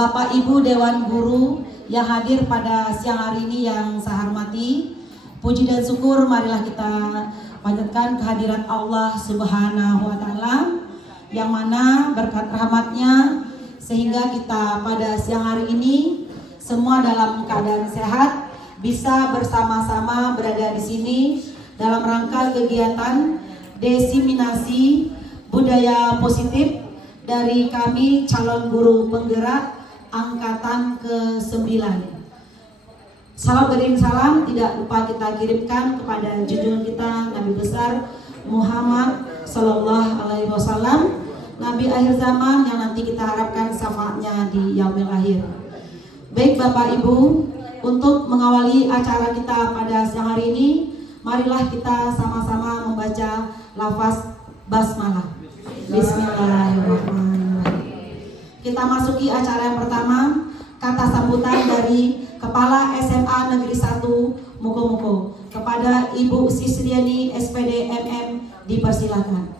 Bapak Ibu Dewan Guru yang hadir pada siang hari ini yang saya hormati, puji dan syukur marilah kita panjatkan kehadirat Allah Subhanahu wa Ta'ala, yang mana berkat rahmatnya sehingga kita pada siang hari ini semua dalam keadaan sehat, bisa bersama-sama berada di sini dalam rangka kegiatan desiminasi budaya positif dari kami calon guru penggerak angkatan ke-9. Salam beriring salam tidak lupa kita kirimkan kepada junjungan kita Nabi besar Muhammad Sallallahu Alaihi Wasallam, Nabi akhir zaman yang nanti kita harapkan syafaatnya di yaumil akhir. Baik Bapak Ibu, untuk mengawali acara kita pada siang hari ini, marilah kita sama-sama membaca lafaz basmalah. Bismillahirrahmanirrahim. Kita masuki acara yang pertama, kata sambutan dari Kepala SMA Negeri 1 Muko-Muko. Kepada Ibu Sisriani SPD MM dipersilakan.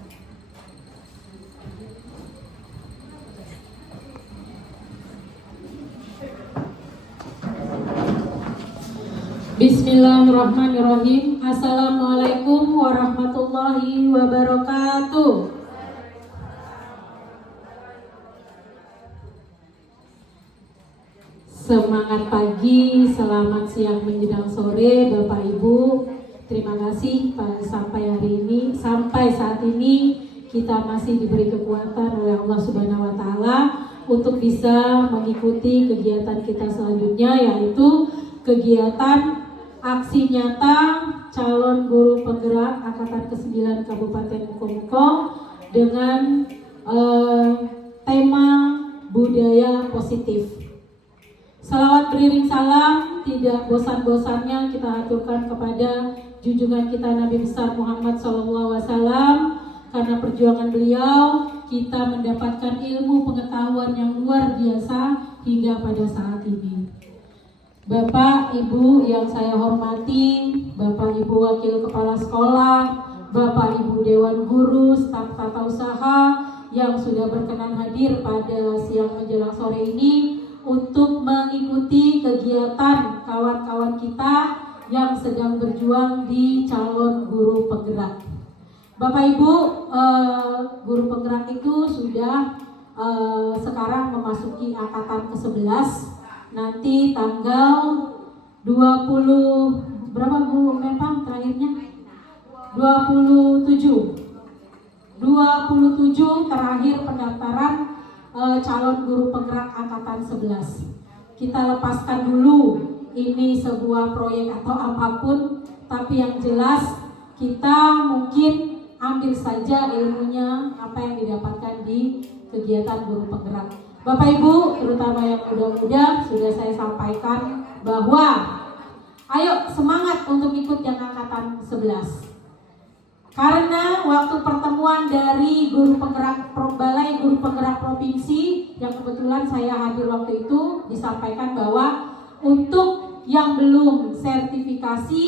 Bismillahirrahmanirrahim. Assalamualaikum warahmatullahi wabarakatuh. Semangat pagi, selamat siang menjelang sore Bapak Ibu. Terima kasih sampai saat ini kita masih diberi kekuatan oleh Allah Subhanahu wa Ta'ala untuk bisa mengikuti kegiatan kita selanjutnya, yaitu kegiatan aksi nyata calon guru penggerak angkatan ke-9 Kabupaten Muko-Muko dengan tema budaya positif. Salawat beriring salam tidak bosan-bosannya kita aturkan kepada junjungan kita Nabi besar Muhammad SAW, karena perjuangan beliau kita mendapatkan ilmu pengetahuan yang luar biasa hingga pada saat ini. Bapak Ibu yang saya hormati, Bapak Ibu Wakil Kepala Sekolah, Bapak Ibu Dewan Guru, staf tata usaha yang sudah berkenan hadir pada siang menjelang sore ini untuk mengikuti kegiatan kawan-kawan kita yang sedang berjuang di calon guru penggerak. Bapak Ibu, guru penggerak itu sudah sekarang memasuki angkatan ke-11. Nanti tanggal 20 berapa Bu Mempang terakhirnya? 27 terakhir pendaftaran calon guru penggerak angkatan 11. Kita lepaskan dulu ini sebuah proyek atau apapun, tapi yang jelas kita mungkin ambil saja ilmunya apa yang didapatkan di kegiatan guru penggerak. Bapak Ibu, terutama yang muda-muda, sudah saya sampaikan bahwa ayo semangat untuk ikut yang angkatan 11. Karena waktu pertemuan dari guru penggerak Balai Guru Penggerak Provinsi yang kebetulan saya hadir waktu itu, disampaikan bahwa untuk yang belum sertifikasi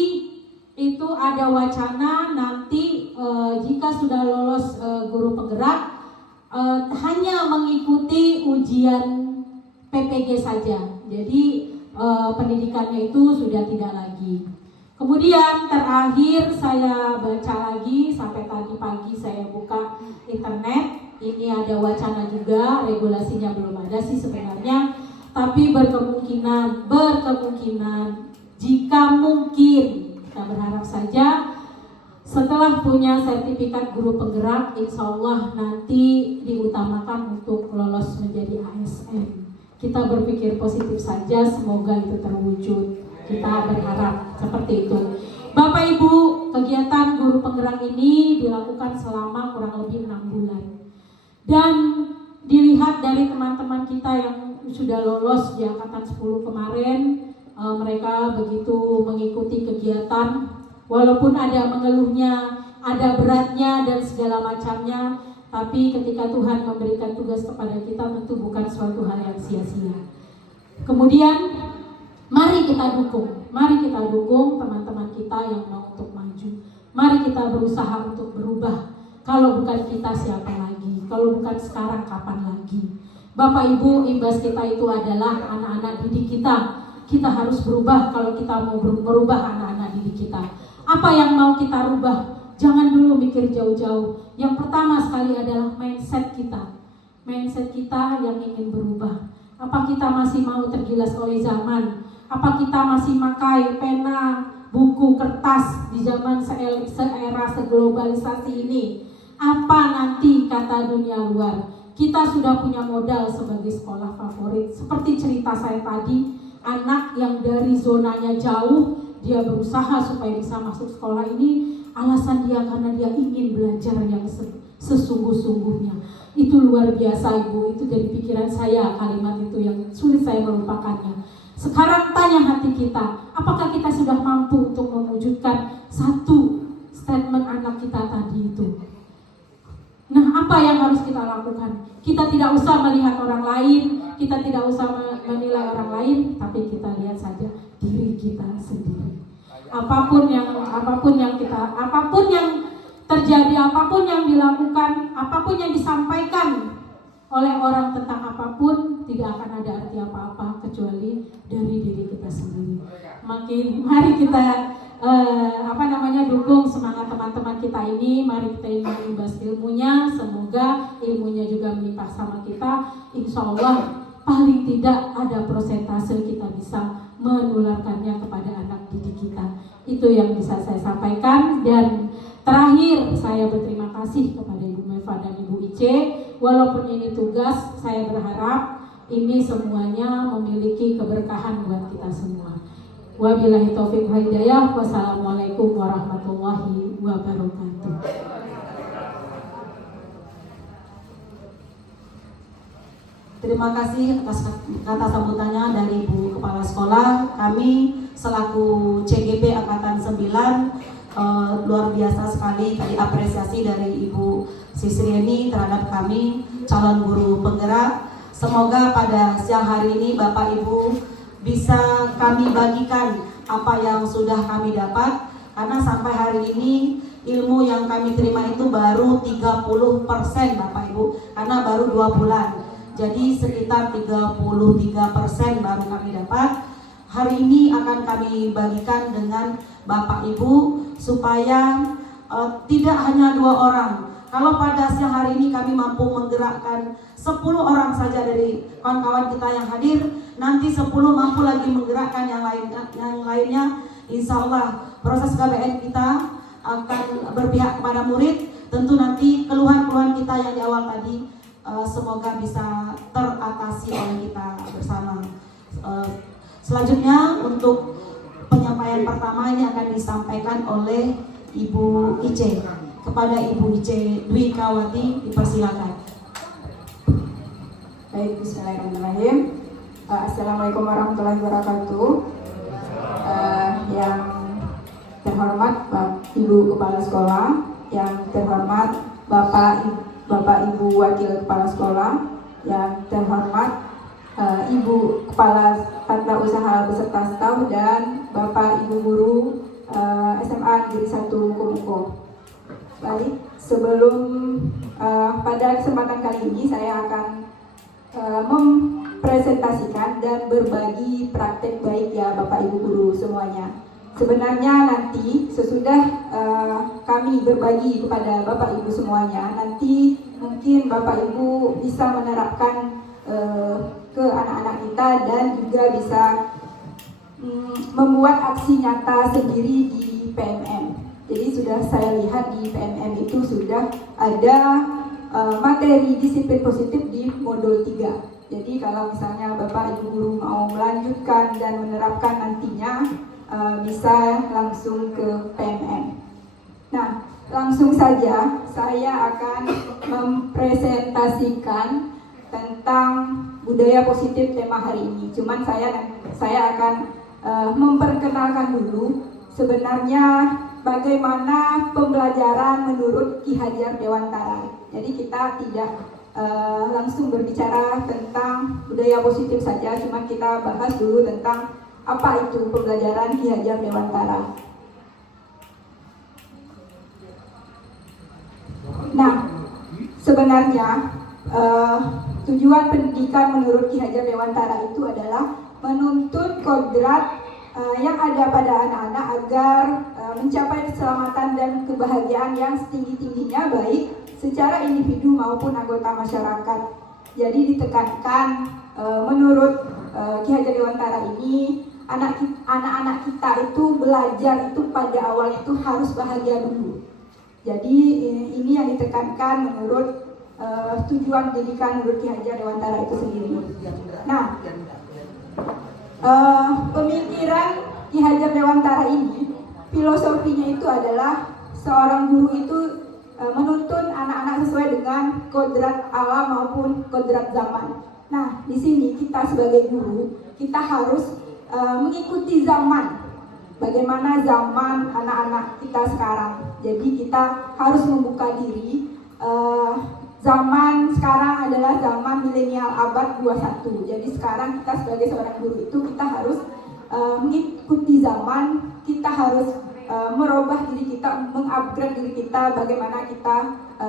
itu ada wacana nanti jika sudah lolos guru penggerak hanya mengikuti ujian PPG saja. Jadi pendidikannya itu sudah tidak lagi. Kemudian terakhir saya baca lagi, sampai tadi pagi saya buka internet, ini ada wacana juga, regulasinya belum ada sih sebenarnya, tapi berkemungkinan jika mungkin, kita berharap saja setelah punya sertifikat guru penggerak, insya Allah nanti diutamakan untuk lolos menjadi ASN. Kita berpikir positif saja, semoga itu terwujud. Kita berharap seperti itu. Bapak Ibu, kegiatan guru penggerak ini dilakukan selama kurang lebih 6 bulan. Dan dilihat dari teman-teman kita yang sudah lolos di angkatan 10 kemarin, mereka begitu mengikuti kegiatan, walaupun ada mengeluhnya, ada beratnya dan segala macamnya, tapi ketika Tuhan memberikan tugas kepada kita tentu bukan suatu hal yang sia-sia. Kemudian mari kita dukung teman-teman kita yang mau untuk maju. Mari kita berusaha untuk berubah. Kalau bukan kita siapa lagi? Kalau bukan sekarang kapan lagi? Bapak Ibu, imbas kita itu adalah anak-anak didik kita. Kita harus berubah kalau kita mau merubah anak-anak didik kita. Apa yang mau kita rubah? Jangan dulu mikir jauh-jauh. Yang pertama sekali adalah mindset kita. Mindset kita yang ingin berubah. Apa kita masih mau tergilas oleh zaman? Apa kita masih pakai pena, buku, kertas di zaman seera seglobalisasi ini? Apa nanti kata dunia luar? Kita sudah punya modal sebagai sekolah favorit. Seperti cerita saya tadi, anak yang dari zonanya jauh, dia berusaha supaya bisa masuk sekolah ini, alasan dia karena dia ingin belajar yang sesungguh-sungguhnya. Itu luar biasa Ibu, itu dari pikiran saya kalimat itu yang sulit saya melupakannya. Sekarang tanya hati kita, apakah kita sudah mampu untuk mewujudkan satu statement anak kita tadi itu? Nah, apa yang harus kita lakukan? Kita tidak usah melihat orang lain, kita tidak usah menilai orang lain, tapi kita lihat saja diri kita sendiri. Apapun yang terjadi, apapun yang dilakukan, apapun yang disampaikan oleh orang tentang apapun, tidak akan ada arti apa-apa kecuali dari diri kita sendiri. Mari kita dukung semangat teman-teman kita ini. Mari kita mengimbas ilmunya, semoga ilmunya juga melimpah sama kita. Insya Allah paling tidak ada persentase kita bisa menularkannya kepada anak didik kita. Itu yang bisa saya sampaikan. Dan terakhir saya berterima kasih kepada Ibu Meva dan Ibu Ice. Walaupun ini tugas, saya berharap ini semuanya memiliki keberkahan buat kita semua. Wabillahi taufiq wal hidayah. Wassalamualaikum warahmatullahi wabarakatuh. Terima kasih atas kata sambutannya dari Ibu Kepala Sekolah. Kami selaku CGP Angkatan 9 luar biasa sekali tadi apresiasi dari Ibu Sisrieni terhadap kami calon guru penggerak. Semoga pada siang hari ini Bapak Ibu bisa kami bagikan apa yang sudah kami dapat, karena sampai hari ini ilmu yang kami terima itu baru 30% Bapak Ibu, karena baru 2 bulan. Jadi sekitar 33% baru kami dapat. Hari ini akan kami bagikan dengan Bapak Ibu supaya tidak hanya 2 orang. Kalau pada siang hari ini kami mampu menggerakkan 10 orang saja dari kawan-kawan kita yang hadir, nanti 10 mampu lagi menggerakkan yang lainnya. Insya Allah proses KBN kita akan berpihak kepada murid. Tentu nanti keluhan-keluhan kita yang di awal tadi semoga bisa teratasi oleh kita bersama. Selanjutnya untuk penyampaian pertama ini akan disampaikan oleh Ibu Ice. Kepada Ibu Ice Dwi Kawati dipersilakan. Baik, bismillahirrahmanirrahim. Assalamualaikum warahmatullahi wabarakatuh. Yang terhormat Ibu Kepala Sekolah, yang terhormat Bapak Ibu Wakil Kepala Sekolah, yang terhormat Ibu Kepala Tata Usaha beserta staf, dan Bapak Ibu Guru SMA Negeri 1 Komuko. Baik, sebelum pada kesempatan kali ini saya akan mempresentasikan dan berbagi praktek baik ya Bapak Ibu Guru semuanya. Sebenarnya nanti sesudah kami berbagi kepada Bapak Ibu semuanya, nanti mungkin Bapak Ibu bisa menerapkan ke anak-anak kita dan juga bisa membuat aksi nyata sendiri di PMM. Jadi sudah saya lihat di PMM itu sudah ada materi disiplin positif di modul 3. Jadi kalau misalnya Bapak Ibu Guru mau melanjutkan dan menerapkan nantinya, bisa langsung ke PMM. Nah, langsung saja saya akan mempresentasikan tentang budaya positif tema hari ini. Cuman saya akan memperkenalkan dulu sebenarnya bagaimana pembelajaran menurut Ki Hajar Dewantara. Jadi kita tidak langsung berbicara tentang budaya positif saja, cuma kita bahas dulu tentang apa itu pembelajaran Ki Hajar Dewantara. Nah, sebenarnya tujuan pendidikan menurut Ki Hajar Dewantara itu adalah menuntut kodrat yang ada pada anak-anak agar mencapai keselamatan dan kebahagiaan yang setinggi-tingginya baik secara individu maupun anggota masyarakat. Jadi ditekankan menurut Ki Hajar Dewantara ini anak-anak kita itu belajar itu pada awalnya itu harus bahagia dulu. Jadi ini yang ditekankan menurut tujuan pendidikan menurut Ki Hajar Dewantara itu sendiri. Nah, pemikiran Ki Hajar Dewantara ini, filosofinya itu adalah seorang guru itu menuntun anak-anak sesuai dengan kodrat alam maupun kodrat zaman. Nah, di sini kita sebagai guru, kita harus mengikuti zaman. Bagaimana zaman anak-anak kita sekarang. Jadi kita harus membuka diri. Zaman sekarang adalah zaman milenial abad 21. Jadi sekarang kita sebagai seorang guru itu kita harus mengikuti zaman, kita harus merubah diri kita, mengupgrade diri kita, bagaimana kita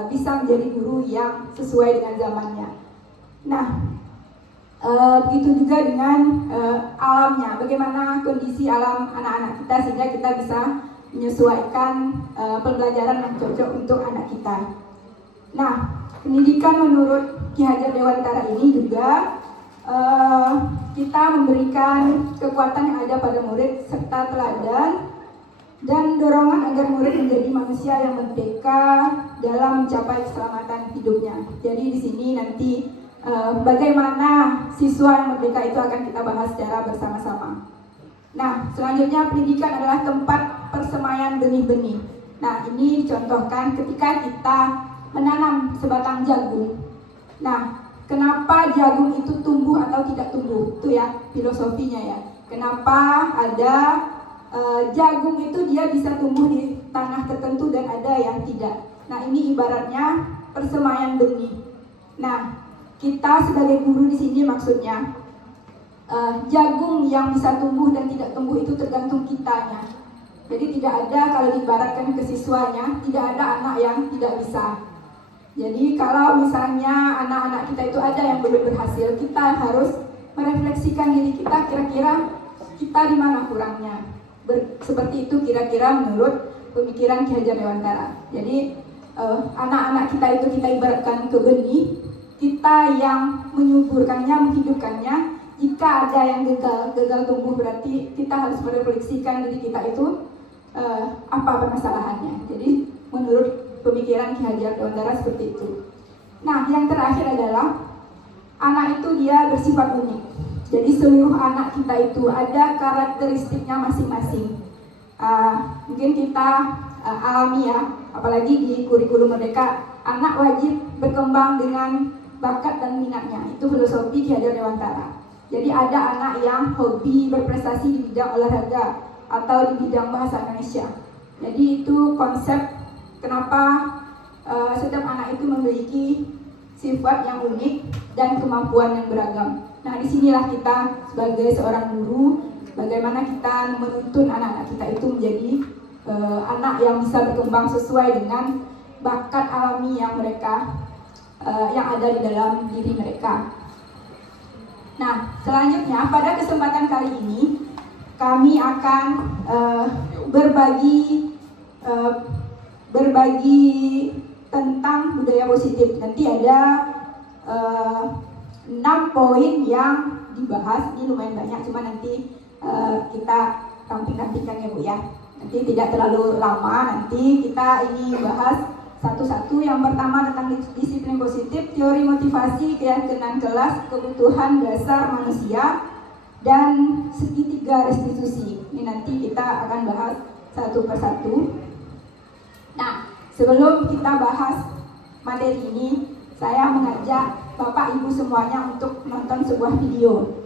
bisa menjadi guru yang sesuai dengan zamannya. Nah, begitu juga dengan alamnya, bagaimana kondisi alam anak-anak kita sehingga kita bisa menyesuaikan pembelajaran yang cocok untuk anak kita. Nah, pendidikan menurut Ki Hajar Dewantara ini juga kita memberikan kekuatan yang ada pada murid serta teladan dan dorongan agar murid menjadi manusia yang merdeka dalam mencapai keselamatan hidupnya. Jadi di sini nanti bagaimana siswa yang merdeka itu akan kita bahas secara bersama-sama. Nah, selanjutnya pendidikan adalah tempat persemaian benih-benih. Nah, ini dicontohkan ketika kita menanam sebatang jagung. Nah, kenapa jagung itu tumbuh atau tidak tumbuh? Itu ya filosofinya ya. Kenapa ada jagung itu dia bisa tumbuh di tanah tertentu dan ada yang tidak. Nah, ini ibaratnya persemaian benih. Nah, kita sebagai guru di sini maksudnya jagung yang bisa tumbuh dan tidak tumbuh itu tergantung kitanya. Jadi tidak ada, kalau diibaratkan ke siswanya, tidak ada anak yang tidak bisa. Jadi kalau misalnya anak-anak kita itu ada yang belum berhasil, kita harus merefleksikan diri kita, kira-kira kita di mana kurangnya. Seperti itu kira-kira menurut pemikiran Ki Hajar Dewantara. Jadi anak-anak kita itu kita ibaratkan ke benih, kita yang menyuburkannya, menghidupkannya. Jika ada yang gagal tumbuh, berarti kita harus merefleksikan diri kita itu apa permasalahannya. Jadi menurut pemikiran Ki Hajar Dewantara seperti itu. Nah, yang terakhir adalah anak itu dia bersifat unik. Jadi seluruh anak kita itu ada karakteristiknya masing-masing. Mungkin kita alami ya, apalagi di kurikulum Merdeka, anak wajib berkembang dengan bakat dan minatnya. Itu filosofi Ki Hajar Dewantara. Jadi ada anak yang hobi berprestasi di bidang olahraga atau di bidang bahasa Indonesia. Jadi itu konsep kenapa setiap anak itu memiliki sifat yang unik dan kemampuan yang beragam. Nah, disinilah kita sebagai seorang guru, bagaimana kita menuntun anak-anak kita itu menjadi anak yang bisa berkembang sesuai dengan bakat alami yang mereka yang ada di dalam diri mereka. Nah, selanjutnya pada kesempatan kali ini kami akan berbagi tentang budaya positif. Nanti ada 6 poin yang dibahas. Ini lumayan banyak, cuma nanti kita ramping-rampingkan ya Bu ya. Nanti tidak terlalu lama, nanti kita ini bahas satu-satu. Yang pertama tentang disiplin positif, teori motivasi, keyakinan kelas, kebutuhan dasar manusia, dan segitiga restitusi. Ini nanti kita akan bahas satu persatu. Nah, sebelum kita bahas materi ini, saya mengajak Bapak Ibu semuanya untuk menonton sebuah video.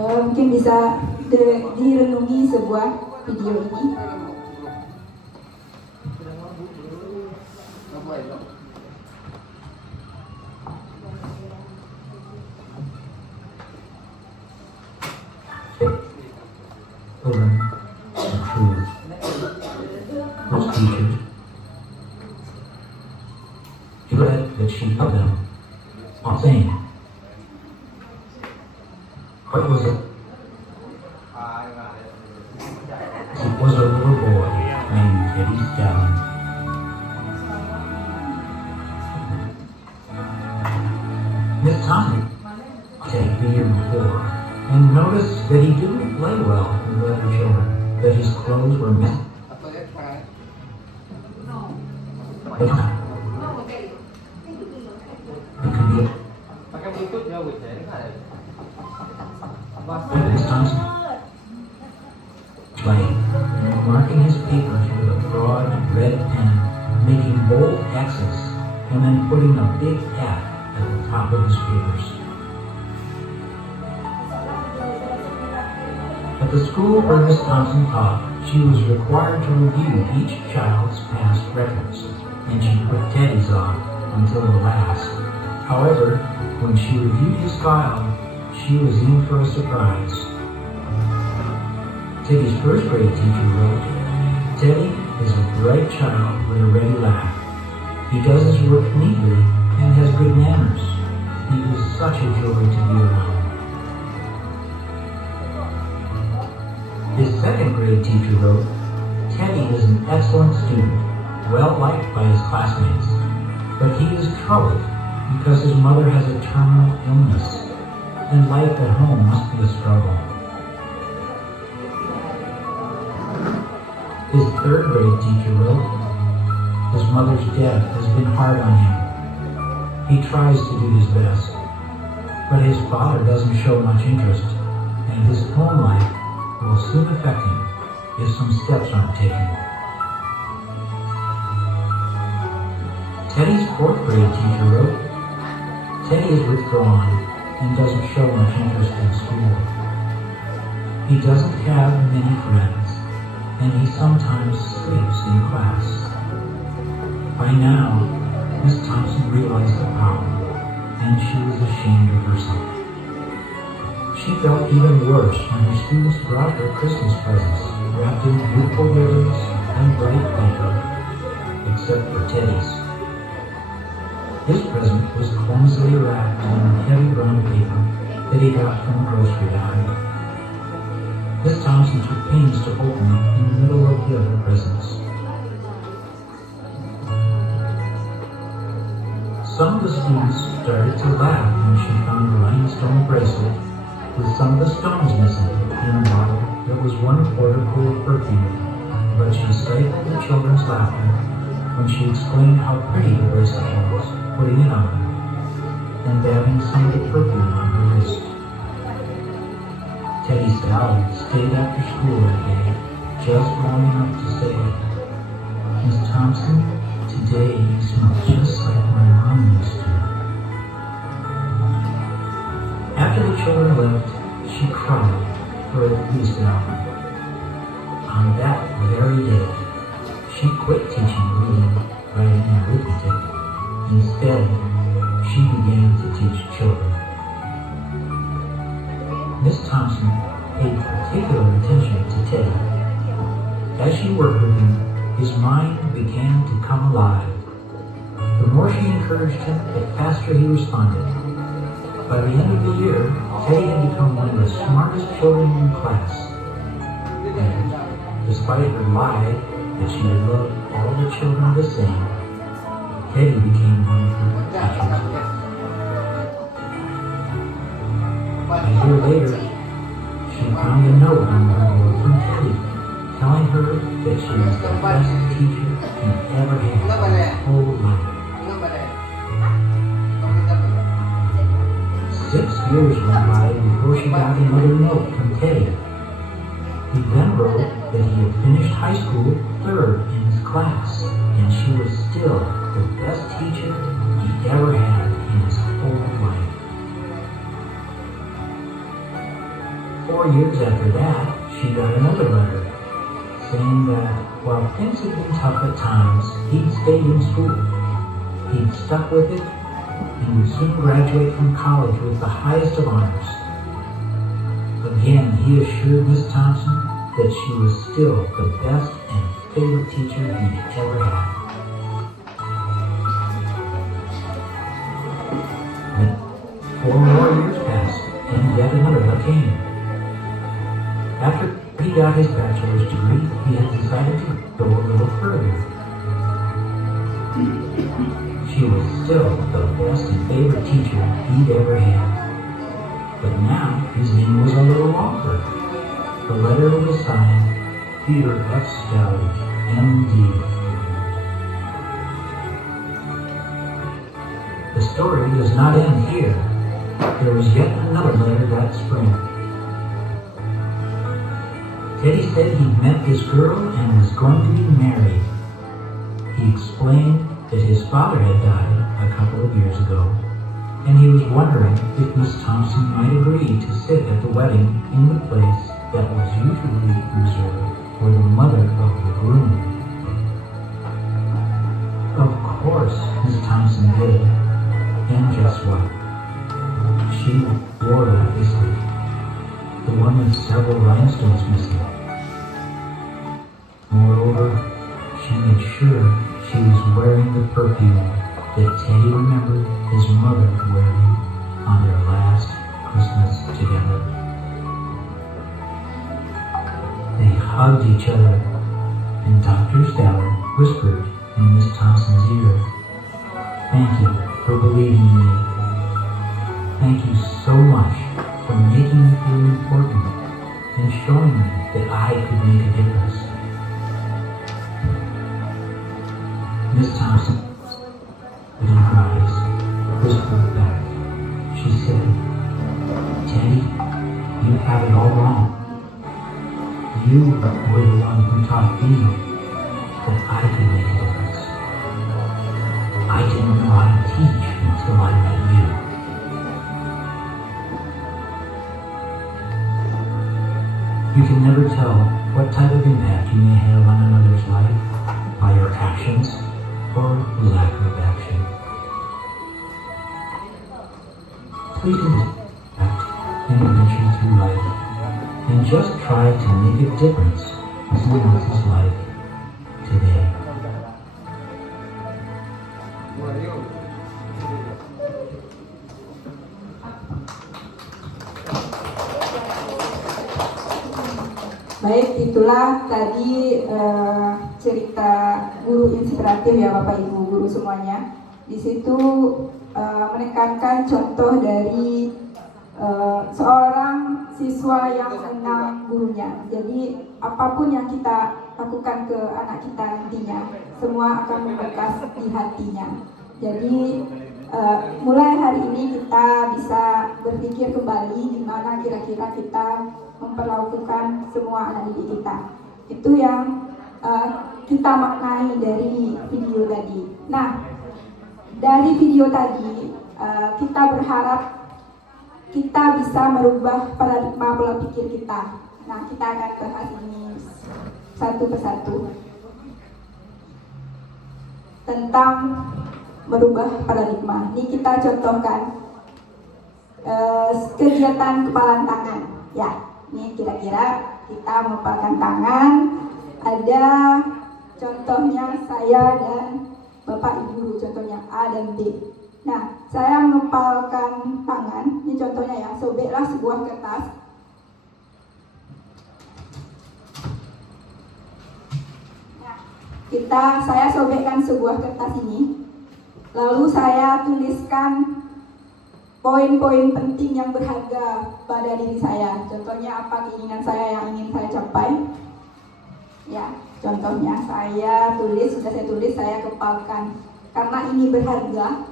Mungkin bisa direnungi sebuah video ini. teacher, she said that she loved them all the same. What was it? It was a little boy named Teddy Stalin. Miss Thompson Teddy the year before and noticed that he didn't play well with the other children, that his clothes were messy. It could be Miss Thompson playing, marking his papers with a broad red pen, making bold X's, and then putting a big F at the top of his papers. At the school where Miss Thompson taught, she was required to review each child's past records, and she put Teddy's on until the last. However, when she reviewed his file, she was in for a surprise. Teddy's first grade teacher wrote, "Teddy is a bright child with a ready laugh. He does his work neatly and has good manners. He is such a joy to be around." His second grade teacher wrote, "Teddy is an excellent student, well liked by his classmates, but he is troubled because his mother has a terminal illness, and life at home must be a struggle." His third grade teacher wrote, "His mother's death has been hard on him. He tries to do his best, but his father doesn't show much interest, and his home life will soon affect him if some steps aren't taken." Teddy's fourth grade teacher wrote, "Teddy is withdrawn and doesn't show much interest in school. He doesn't have many friends, and he sometimes sleeps in class." By now, Miss Thompson realized the problem, and she was ashamed of herself. She felt even worse when her students brought her Christmas presents, wrapped in beautiful ribbons and bright paper, except for Teddy's. His present was clumsily wrapped in heavy brown paper that he got from the grocery bag. Miss Thompson took pains to open it in the middle of the other presents. Some of the students started to laugh when she found a rhinestone bracelet with some of the stones missing in a bottle that was 1/4 full of perfume, but she stifled the children's laughter when she explained how pretty the bracelet was, putting it on and dabbing some of the perfume on her wrist. Teddy Stalin stayed after school that day, just long enough to say, "Miss Thompson, today you smell just like my mom used to." After the children left, she cried for at least an hour. On that very day, she quit teaching reading, writing, and arithmetic. Instead, she began to teach children. Miss Thompson paid particular attention to Teddy. As she worked with him, his mind began to come alive. The more she encouraged him, the faster he responded. By the end of the year, Teddy had become one of the smartest children in class. And despite her lie that she loved all the children the same, Teddy became one of her teachers. A year later, she found a note on her door from Teddy, telling her that she was the best teacher he ever had in his whole life. 6 years went by before she got another note from Teddy. He then wrote that he had finished high school 3rd in his class, and she was still the best teacher he ever had in his whole life. 4 years after that, she got another letter saying that while things had been tough at times, he'd stayed in school. He'd stuck with it and would soon graduate from college with the highest of honors. Again, he assured Miss Thompson that she was still the best and favorite teacher he ever had. But 4 more years passed, and yet another came. After he got his bachelor's degree, he had decided to go a little further. She was still the best and favorite teacher he'd ever had. But now his name was a little longer. The letter was signed Peter F. Scally, M.D. The story does not end here. There was yet another letter that spring. Teddy said he'd met this girl and was going to be married. He explained that his father had died a couple of years ago, and he was wondering if Miss Thompson might agree to sit at the wedding in the place that was usually reserved for the mother of the groom. Of course, Miss Thompson did, and guess what? She wore that bracelet, the one with several rhinestones missing. Moreover, she made sure she was wearing the perfume that Teddy remembered his mother wearing on their last Christmas together. They hugged each other, and Dr. Stellar whispered in Miss Thompson's ear, "Thank you for believing in me. Thank you so much for making me feel important and showing me that I could make a difference." Miss Thompson, with her eyes, whispered back. She said, "Teddy, you have it all wrong. You were the one who taught me that I could make a difference. I didn't know how to teach until I met you." You can never tell what type of impact you may have on another's life by your actions or lack of action. Please act intervention through life and just try to make a difference in someone else's life today. Baik, itulah tadi cerita guru inspiratif ya Bapak Ibu guru semuanya. Di situ menekankan contoh dari seorang siswa yang senang gurunya. Jadi apapun yang kita lakukan ke anak kita nantinya, semua akan membekas di hatinya. Jadi mulai hari ini kita bisa berpikir kembali di mana kira-kira kita memperlakukan semua anak didik kita. Itu yang kita maknai dari video tadi. Nah, dari video tadi kita berharap kita bisa merubah paradigma pola pikir kita. Nah, kita akan bahas ini satu persatu tentang merubah paradigma. Ini kita contohkan kegiatan kepalan tangan. Ya, ini kira-kira kita mengepalkan tangan. Ada contohnya saya dan Bapak Ibu guru, contohnya A dan B. Nah, saya mengepalkan tangan. Ini contohnya ya, sobeklah sebuah kertas. Nah, saya sobekkan sebuah kertas ini. Lalu saya tuliskan poin-poin penting yang berharga pada diri saya. Contohnya apa keinginan saya yang ingin saya capai. Ya, contohnya saya tulis, sudah saya tulis, saya kepalkan. Karena ini berharga,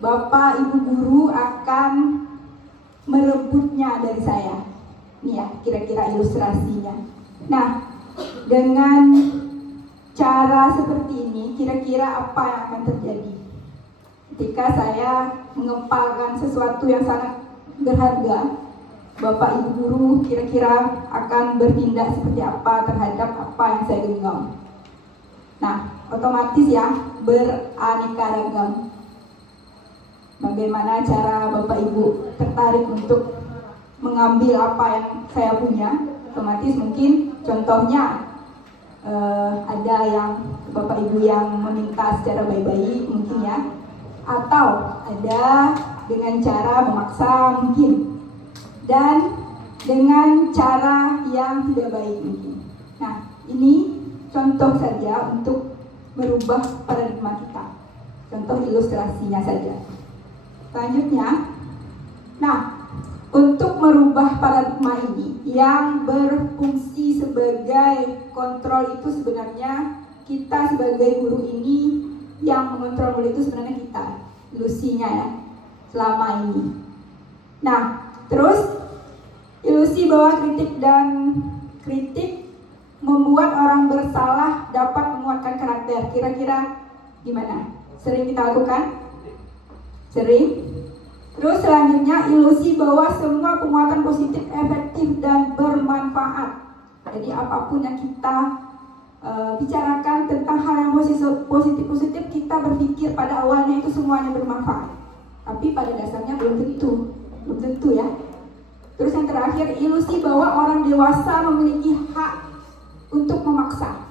Bapak Ibu guru akan merebutnya dari saya. Ini ya, kira-kira ilustrasinya. Nah, dengan cara seperti ini, kira-kira apa yang akan terjadi? Ketika saya mengepalkan sesuatu yang sangat berharga, Bapak Ibu guru kira-kira akan bertindak seperti apa terhadap apa yang saya genggam. Nah, otomatis ya beraneka ragam. Bagaimana cara Bapak Ibu tertarik untuk mengambil apa yang saya punya? Otomatis mungkin contohnya ada yang Bapak Ibu yang meminta secara baik-baik mungkin ya, atau ada dengan cara memaksa mungkin, dan dengan cara yang tidak baik mungkin. Nah, ini contoh saja untuk merubah paradigma kita. Contoh ilustrasinya saja. Selanjutnya, nah, untuk merubah paradigma ini yang berfungsi sebagai kontrol itu sebenarnya kita sebagai guru ini, yang mengontrol murid itu sebenarnya kita, ilusinya ya, selama ini. Nah, terus ilusi bahwa kritik membuat orang bersalah dapat menguatkan karakter. Kira-kira gimana? Sering kita lakukan? Sering. Terus selanjutnya ilusi bahwa semua penguatan positif efektif dan bermanfaat. Jadi apapun yang kita bicarakan tentang hal yang positif, kita berpikir pada awalnya itu semuanya bermanfaat. Tapi pada dasarnya belum tentu ya. Terus yang terakhir, ilusi bahwa orang dewasa memiliki hak untuk memaksa.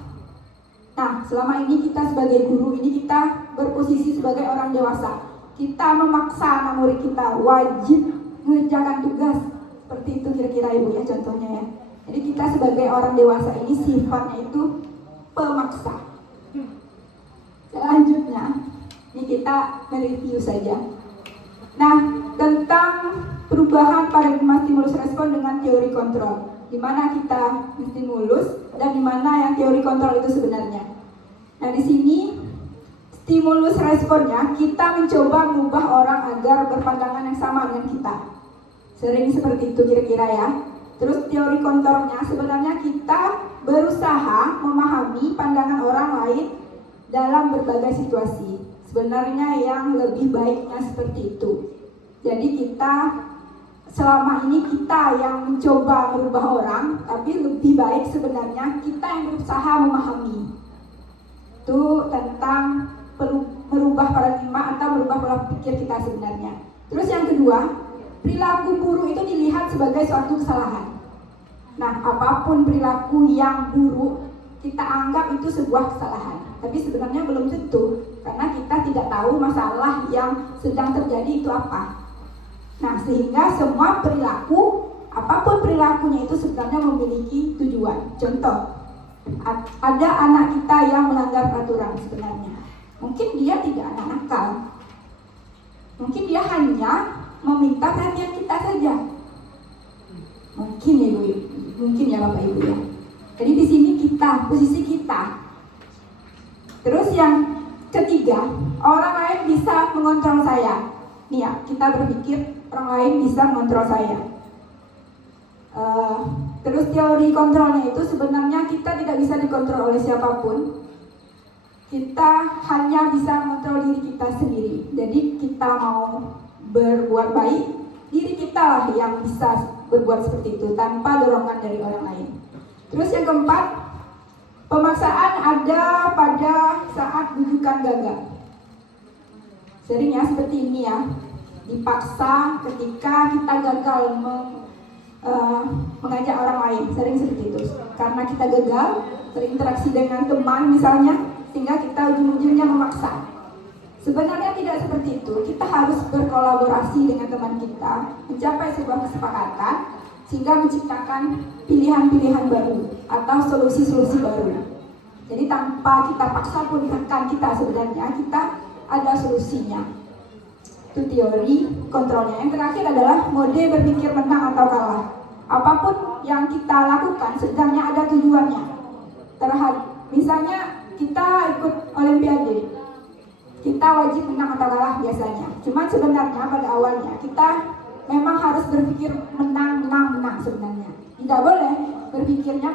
Nah, selama ini kita sebagai guru ini kita berposisi sebagai orang dewasa. Kita memaksa anak murid kita wajib mengerjakan tugas. Seperti itu kira-kira Ibu ya contohnya ya. Jadi kita sebagai orang dewasa ini sifatnya itu pemaksa. Selanjutnya, ini kita mereview saja. Nah, tentang perubahan paradigma stimulus respon dengan teori kontrol. Di mana kita stimulus dan di mana yang teori kontrol itu sebenarnya. Nah, di sini stimulus responnya kita mencoba mengubah orang agar berpandangan yang sama dengan kita. Sering seperti itu kira-kira ya. Terus teori kontrolnya sebenarnya kita berusaha memahami pandangan orang lain dalam berbagai situasi. Sebenarnya yang lebih baiknya seperti itu. Jadi kita selama ini kita yang mencoba merubah orang, tapi lebih baik sebenarnya kita yang berusaha memahami. Itu tentang merubah paradigma atau merubah pola pikir kita sebenarnya. Terus yang kedua, perilaku buruk itu dilihat sebagai suatu kesalahan. Nah, apapun perilaku yang buruk kita anggap itu sebuah kesalahan. Tapi sebenarnya belum tentu, karena kita tidak tahu masalah yang sedang terjadi itu apa. Nah, sehingga semua perilaku, apapun perilakunya itu sebenarnya memiliki tujuan. Contoh, ada anak kita yang melanggar peraturan sebenarnya. Mungkin dia tidak anak nakal. Mungkin dia hanya meminta perhatian kita saja. Mungkin ya Ibu, mungkin ya Bapak Ibu ya. Jadi di sini kita, posisi kita. Terus yang ketiga, orang lain bisa mengontrol saya. Nih ya, kita berpikir orang lain bisa mengontrol saya. Terus teori kontrolnya itu sebenarnya kita tidak bisa dikontrol oleh siapapun. Kita hanya bisa mengontrol diri kita sendiri. Jadi kita mau berbuat baik, diri kita lah yang bisa berbuat seperti itu tanpa dorongan dari orang lain. Terus yang keempat, pemaksaan ada pada saat rujukan gagal. Sering ya seperti ini ya, dipaksa ketika kita gagal mengajak orang lain, sering seperti itu. Karena kita gagal berinteraksi dengan teman misalnya, sehingga kita ujung-ujungnya memaksa. Sebenarnya tidak seperti itu, kita harus berkolaborasi dengan teman kita, mencapai sebuah kesepakatan, sehingga menciptakan pilihan-pilihan baru atau solusi-solusi baru. Jadi tanpa kita paksa pun rekan kita sebenarnya kita ada solusinya. Itu teori kontrolnya. Yang terakhir adalah mode berpikir menang atau kalah. Apapun yang kita lakukan sebenarnya ada tujuannya. Misalnya kita ikut olimpiade, kita wajib menang atau kalah biasanya. Cuman sebenarnya pada awalnya kita memang harus berpikir menang sebenarnya. Tidak boleh berpikirnya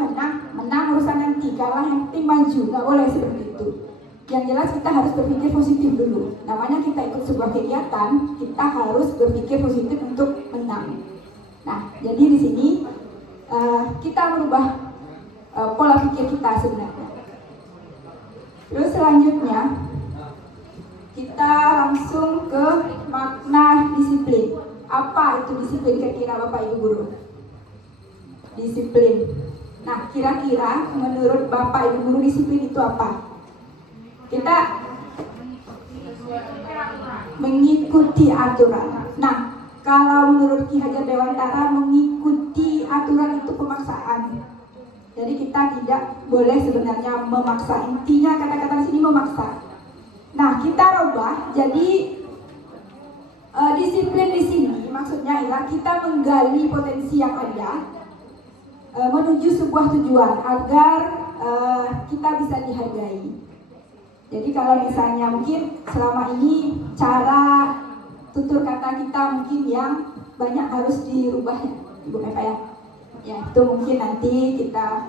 menang urusan nanti, kalah yang penting maju. Nggak boleh seperti itu. Yang jelas kita harus berpikir positif dulu. Namanya kita ikut sebuah kegiatan, kita harus berpikir positif untuk menang. Nah, jadi di sini kita merubah pola pikir kita sebenarnya. Terus selanjutnya kita langsung ke makna disiplin. Apa itu disiplin kira-kira Bapak Ibu Guru? Disiplin. Nah, kira-kira menurut Bapak Ibu guru disiplin itu apa? Kita mengikuti aturan. Nah, kalau menurut Ki Hajar Dewantara, mengikuti aturan itu pemaksaan. Jadi kita tidak boleh sebenarnya memaksa. Intinya kata-kata di sini memaksa. Nah, kita rubah jadi disiplin di sini maksudnya ialah kita menggali potensi yang ada menuju sebuah tujuan agar kita bisa dihargai. Jadi kalau misalnya mungkin selama ini cara tutur kata kita mungkin yang banyak harus dirubah ya, Ibu Eva ya. Ya, itu mungkin nanti kita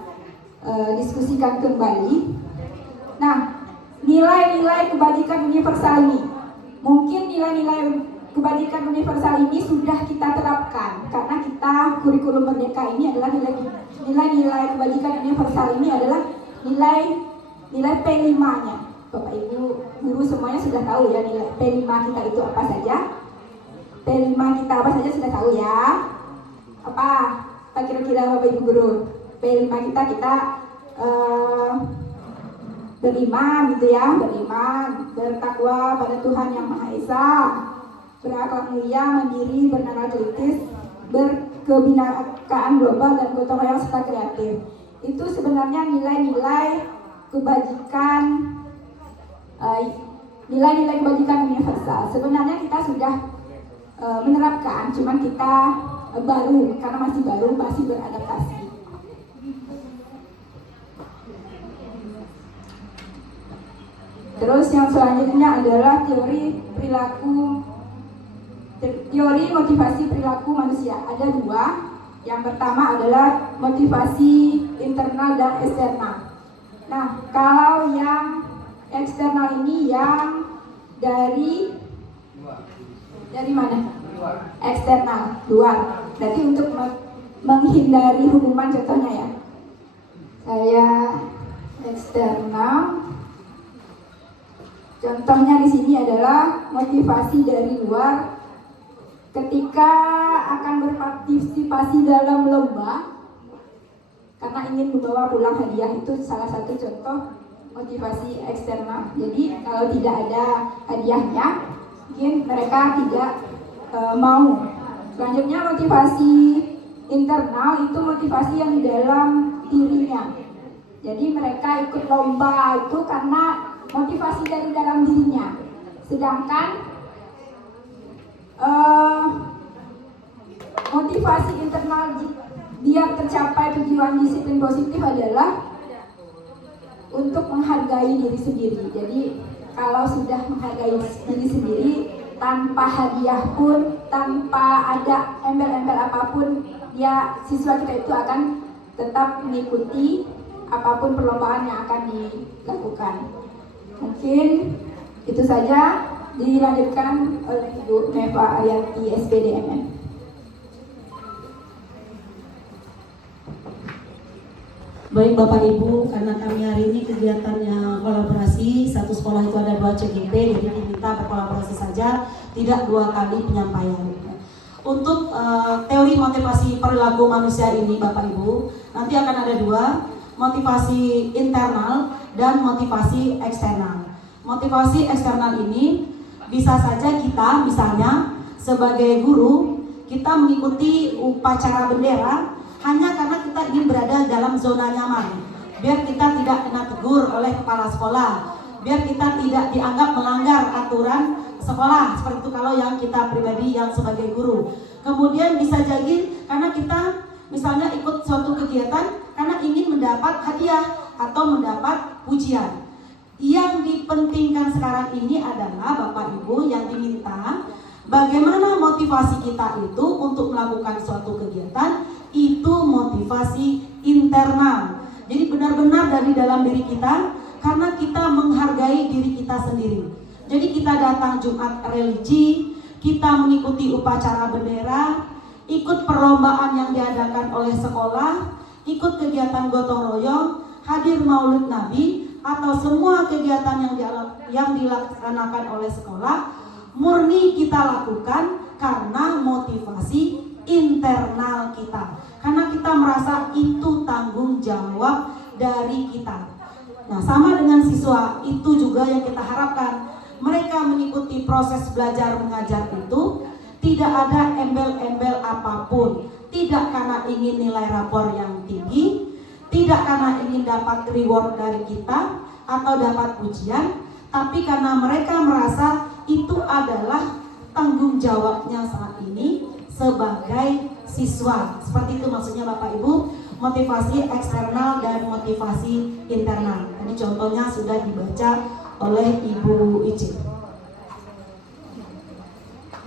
diskusikan kembali. Nah, nilai-nilai kebajikan universal ini, mungkin nilai-nilai kebajikan universal ini sudah kita terapkan karena kita kurikulum Merdeka ini adalah nilai-nilai kebajikan universal ini adalah nilai P5-nya. Bapak Ibu guru semuanya sudah tahu ya nilai P5 kita itu apa saja. P5 kita apa saja sudah tahu ya. Apa kira-kira Bapak Ibu guru? P5 kita beriman gitu ya, beriman, bertakwa pada Tuhan Yang Maha Esa, berakhlak mulia, mandiri, bernara kritis, berkebinekaan global dan gotong royong serta kreatif. Itu sebenarnya nilai-nilai kebajikan, nilai-nilai kebajikan universal. Sebenarnya kita sudah menerapkan, cuman kita baru karena masih beradaptasi. Terus yang selanjutnya adalah teori motivasi perilaku manusia. Ada dua. Yang pertama adalah motivasi internal dan eksternal. Nah, kalau yang eksternal ini yang dari mana? Eksternal, luar. Berarti untuk menghindari hukuman contohnya ya. Saya eksternal. Contohnya di sini adalah motivasi dari luar ketika akan berpartisipasi dalam lomba karena ingin membawa pulang hadiah, itu salah satu contoh motivasi eksternal. Jadi kalau tidak ada hadiahnya, mungkin mereka tidak mau. Selanjutnya motivasi internal itu motivasi yang di dalam dirinya. Jadi mereka ikut lomba itu karena motivasi dari dalam dirinya. Sedangkan motivasi internal biar tercapai tujuan disiplin positif adalah untuk menghargai diri sendiri. Jadi kalau sudah menghargai diri sendiri, tanpa hadiah pun, tanpa ada embel-embel apapun, ya siswa kita itu akan tetap mengikuti apapun perlombaan yang akan dilakukan. Mungkin itu saja, dilanjutkan oleh Ibu Neva Arianti SPDMM. Baik Bapak Ibu, karena kami hari ini kegiatannya kolaborasi, satu sekolah itu ada 2 CGP, jadi diminta berkolaborasi saja, tidak 2 kali penyampaian. Untuk teori motivasi perilaku manusia ini Bapak Ibu, nanti akan ada 2, motivasi internal dan motivasi eksternal. Motivasi eksternal ini bisa saja kita misalnya sebagai guru, kita mengikuti upacara bendera hanya karena kita ingin berada dalam zona nyaman, biar kita tidak kena tegur oleh kepala sekolah, biar kita tidak dianggap melanggar aturan sekolah, seperti itu kalau yang kita pribadi yang sebagai guru. Kemudian bisa jadi karena kita misalnya ikut suatu kegiatan karena ingin mendapat hadiah atau mendapat pujian. Yang dipentingkan sekarang ini adalah Bapak Ibu yang diminta bagaimana motivasi kita itu untuk melakukan suatu kegiatan, itu motivasi internal. Jadi benar-benar dari dalam diri kita, karena kita menghargai diri kita sendiri. Jadi kita datang Jumat religi, kita mengikuti upacara bendera, ikut perlombaan yang diadakan oleh sekolah, ikut kegiatan gotong royong, hadir maulid Nabi, atau semua kegiatan yang dilaksanakan oleh sekolah, murni kita lakukan karena motivasi internal kita. Karena kita merasa itu tanggung jawab dari kita. Nah, sama dengan siswa, itu juga yang kita harapkan. Mereka mengikuti proses belajar mengajar itu tidak ada embel-embel apapun. Tidak karena ingin nilai rapor yang tinggi, tidak karena ingin dapat reward dari kita atau dapat pujian, tapi karena mereka merasa itu adalah tanggung jawabnya saat ini sebagai siswa. Seperti itu maksudnya Bapak Ibu, motivasi eksternal dan motivasi internal. Tadi contohnya sudah dibaca oleh Ibu Ici.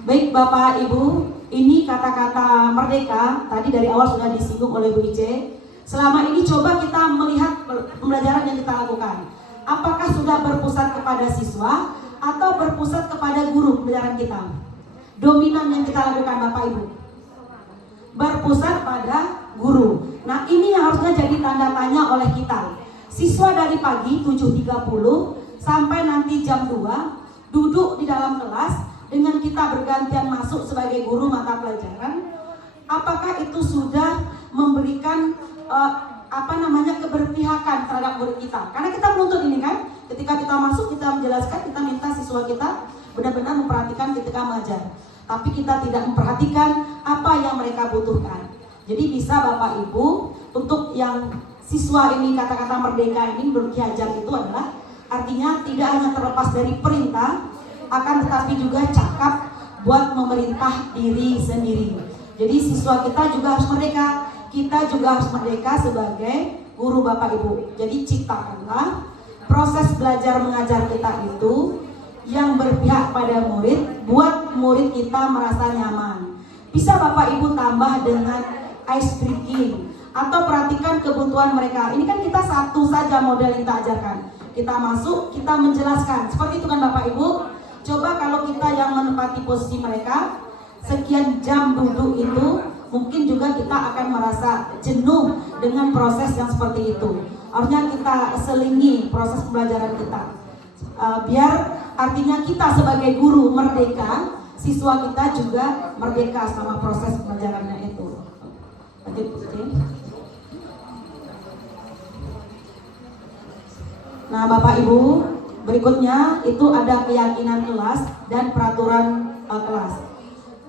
Baik Bapak Ibu, ini kata-kata merdeka tadi dari awal sudah disinggung oleh Bu Ice. Selama ini coba kita melihat pembelajaran yang kita lakukan. Apakah sudah berpusat kepada siswa atau berpusat kepada guru pembelajaran kita? Dominan yang kita lakukan Bapak Ibu berpusat pada guru. Nah, ini yang harusnya jadi tanda tanya oleh kita. Siswa dari pagi 7.30 sampai nanti jam 2 duduk di dalam kelas dengan kita bergantian masuk sebagai guru mata pelajaran. Apakah itu sudah memberikan keberpihakan terhadap murid kita? Karena kita menuntut ini kan, ketika kita masuk kita menjelaskan, kita minta siswa kita benar-benar memperhatikan ketika mengajar. Tapi kita tidak memperhatikan apa yang mereka butuhkan. Jadi bisa Bapak Ibu, untuk yang siswa ini kata-kata merdeka ini berkiajar itu adalah artinya tidak hanya terlepas dari perintah, akan tetapi juga cakap buat memerintah diri sendiri. Jadi siswa kita juga harus merdeka, kita juga harus merdeka sebagai guru Bapak Ibu. Jadi ciptakanlah proses belajar mengajar kita itu yang berpihak pada murid, buat murid kita merasa nyaman. Bisa Bapak Ibu tambah dengan ice breaking, atau perhatikan kebutuhan mereka. Ini kan kita satu saja model yang kita ajarkan. Kita masuk, kita menjelaskan. Seperti itu kan Bapak Ibu. Coba kalau kita yang menempati posisi mereka, sekian jam duduk itu, mungkin juga kita akan merasa jenuh dengan proses yang seperti itu. Harusnya kita selingi proses pembelajaran kita. Biar artinya kita sebagai guru merdeka, siswa kita juga merdeka sama proses pembelajarannya itu. Nah Bapak Ibu, berikutnya itu ada keyakinan kelas dan peraturan kelas.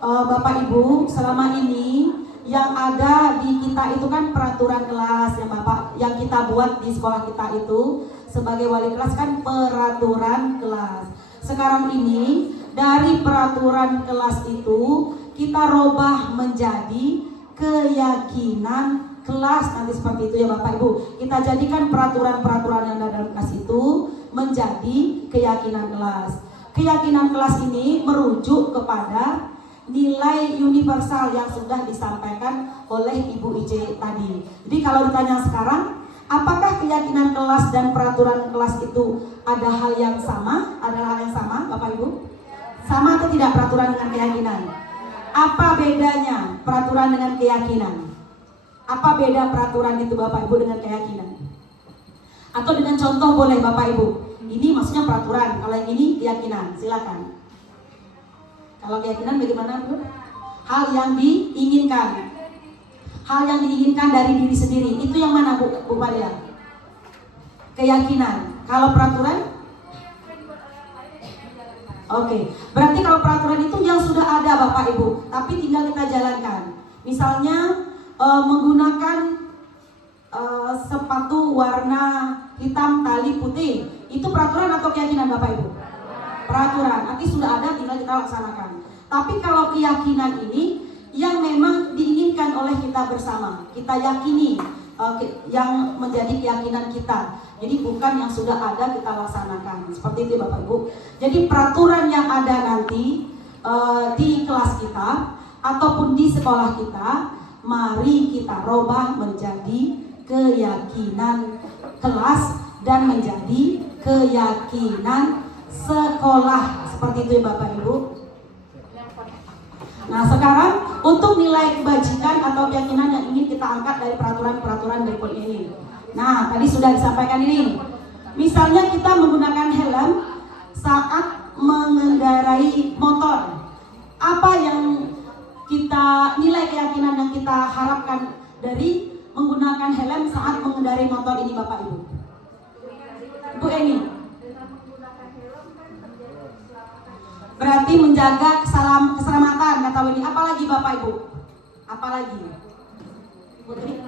Bapak Ibu, selama ini yang ada di kita itu kan peraturan kelas yang Bapak yang kita buat di sekolah kita itu sebagai wali kelas kan peraturan kelas. Sekarang ini dari peraturan kelas itu kita robah menjadi keyakinan kelas, nanti seperti itu ya Bapak Ibu. Kita jadikan peraturan-peraturan yang ada dalam kelas itu menjadi keyakinan kelas. Keyakinan kelas ini merujuk kepada nilai universal yang sudah disampaikan oleh Ibu Ice tadi. Jadi kalau ditanya sekarang, apakah keyakinan kelas dan peraturan kelas itu ada hal yang sama? Ada hal yang sama Bapak Ibu? Sama atau tidak peraturan dengan keyakinan? Apa bedanya peraturan dengan keyakinan? Apa beda peraturan itu Bapak Ibu dengan keyakinan? Atau dengan contoh boleh Bapak Ibu? Ini maksudnya peraturan, kalau yang ini keyakinan, silakan. Kalau keyakinan bagaimana Bu? Hal yang diinginkan. Hal yang diinginkan dari diri sendiri. Itu yang mana Bu Fadia? Keyakinan. Kalau peraturan? Oke. Berarti kalau peraturan itu yang sudah ada Bapak Ibu, tapi tinggal kita jalankan. Misalnya menggunakan sepatu warna hitam tali putih. Itu peraturan atau keyakinan Bapak Ibu? Peraturan, nanti sudah ada tinggal kita laksanakan. Tapi kalau keyakinan ini yang memang diinginkan oleh kita bersama, kita yakini yang menjadi keyakinan kita. Jadi bukan yang sudah ada kita laksanakan. Seperti itu Bapak Ibu. Jadi peraturan yang ada nanti di kelas kita ataupun di sekolah kita, mari kita robah menjadi keyakinan kelas dan menjadi keyakinan sekolah. Seperti itu ya Bapak Ibu. Nah sekarang untuk nilai kebajikan atau keyakinan yang ingin kita angkat dari peraturan-peraturan berikut ini. Nah tadi sudah disampaikan ini. Misalnya kita menggunakan helm saat mengendarai motor. Apa yang nilai keyakinan yang kita harapkan dari menggunakan helm saat mengendarai motor ini Bapak Ibu? Bu Eni. Berarti menjaga keselamatan kata Weni. Apalagi Bapak Ibu? Apalagi? Putri?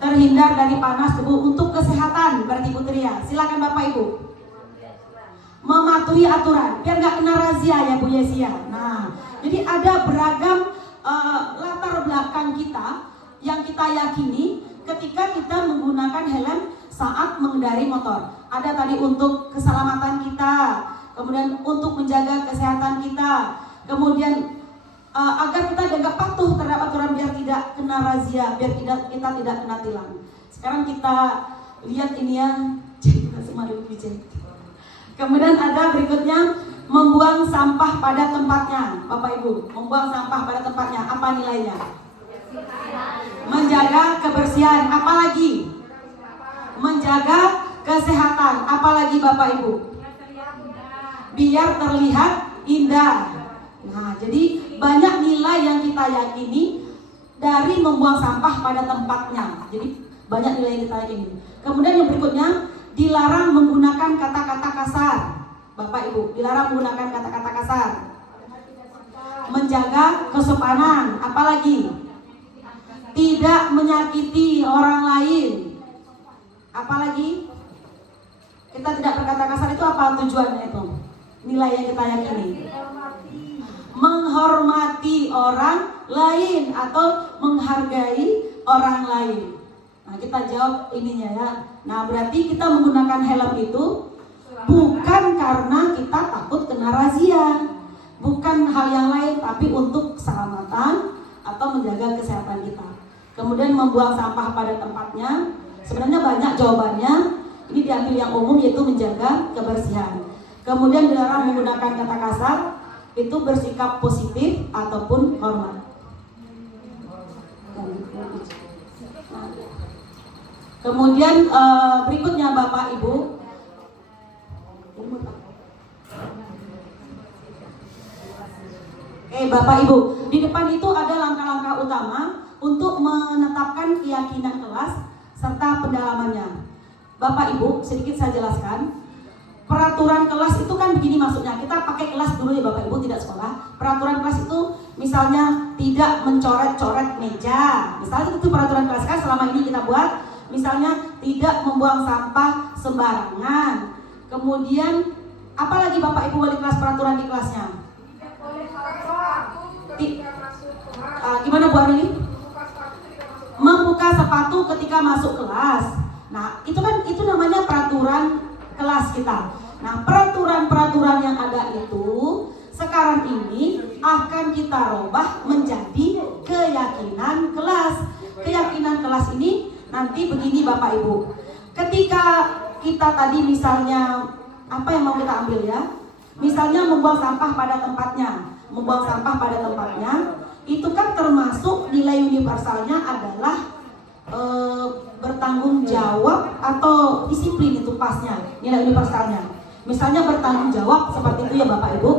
Terhindar dari panas debu untuk kesehatan berarti Putri ya. Silakan Bapak Ibu. Mematuhi aturan biar nggak kena razia ya Bu Yesia. Nah, jadi ada beragam latar belakang kita yang kita yakini ketika kita menggunakan helm saat mengendarai motor. Ada tadi untuk keselamatan kita, kemudian untuk menjaga kesehatan kita, kemudian agar kita juga patuh terhadap aturan biar tidak kena razia, biar kita tidak kena tilang. Sekarang kita lihat ini ya, kemudian ada berikutnya membuang sampah pada tempatnya, Bapak Ibu. Membuang sampah pada tempatnya, apa nilainya? Menjaga kebersihan, apalagi? Menjaga kesehatan, apalagi Bapak Ibu? Biar terlihat indah. Nah, jadi banyak nilai yang kita yakini dari membuang sampah pada tempatnya. Jadi banyak nilai yang kita yakini. Kemudian yang berikutnya, dilarang menggunakan kata-kata kasar. Bapak Ibu, dilarang menggunakan kata-kata kasar. Menjaga kesopanan, apalagi? Tidak menyakiti orang lain. Apalagi? Kita tidak berkata kasar itu apa tujuannya itu? Nilai yang kita yakini. Menghormati orang lain atau menghargai orang lain. Nah, kita jawab ininya ya. Nah, berarti kita menggunakan helm itu bukan karena kita takut kena razia, bukan hal yang lain, tapi untuk keselamatan atau menjaga kesehatan kita. Kemudian membuang sampah pada tempatnya, sebenarnya banyak jawabannya. Ini diambil yang umum yaitu menjaga kebersihan. Kemudian dilarang menggunakan kata kasar, itu bersikap positif ataupun hormat. Kemudian berikutnya Bapak Ibu, Bapak Ibu, di depan itu ada langkah-langkah utama untuk menetapkan keyakinan kelas serta pendalamannya. Bapak Ibu, sedikit saya jelaskan. Peraturan kelas itu kan begini maksudnya. Kita pakai kelas dulu ya Bapak Ibu, tidak sekolah. Peraturan kelas itu misalnya tidak mencoret-coret meja. Misalnya itu peraturan kelas kan selama ini kita buat. Misalnya tidak membuang sampah sembarangan. Kemudian apalagi Bapak Ibu wali kelas peraturan di kelasnya? Gimana Bu Arini? Membuka sepatu ketika masuk kelas. Nah, itu namanya peraturan kelas kita. Nah, peraturan-peraturan yang ada itu sekarang ini akan kita rubah menjadi keyakinan kelas. Keyakinan kelas ini nanti begini Bapak Ibu. Ketika kita tadi misalnya apa yang mau kita ambil ya? Misalnya membuang sampah pada tempatnya. Membuang sampah pada tempatnya itu kan termasuk nilai universalnya adalah bertanggung jawab atau disiplin, itu pasnya nilai universalnya. Misalnya bertanggung jawab seperti itu ya Bapak Ibu.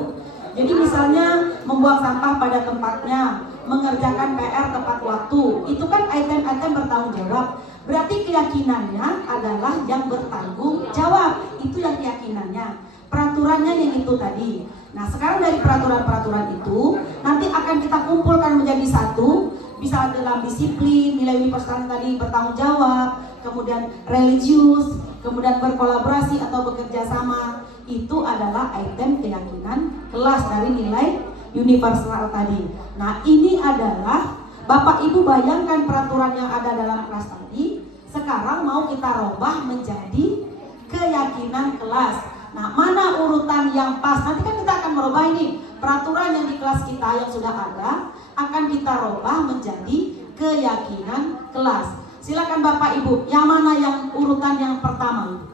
Jadi misalnya membuang sampah pada tempatnya, mengerjakan PR tepat waktu, itu kan item-item bertanggung jawab. Berarti keyakinannya adalah yang bertanggung jawab, itu yang keyakinannya. Peraturannya yang itu tadi. Nah, sekarang dari peraturan-peraturan itu nanti akan kita kumpulkan menjadi satu. Bisa dalam disiplin, nilai universal tadi bertanggung jawab, kemudian religius, kemudian berkolaborasi atau bekerja sama. Itu adalah item keyakinan kelas dari nilai universal tadi. Nah, ini adalah Bapak Ibu bayangkan peraturan yang ada dalam kelas tadi sekarang mau kita rubah menjadi keyakinan kelas. Nah, mana urutan yang pas? Nanti kan kita akan merubah ini peraturan yang di kelas kita yang sudah ada akan kita rubah menjadi keyakinan kelas. Silakan Bapak Ibu, yang mana yang urutan yang pertama?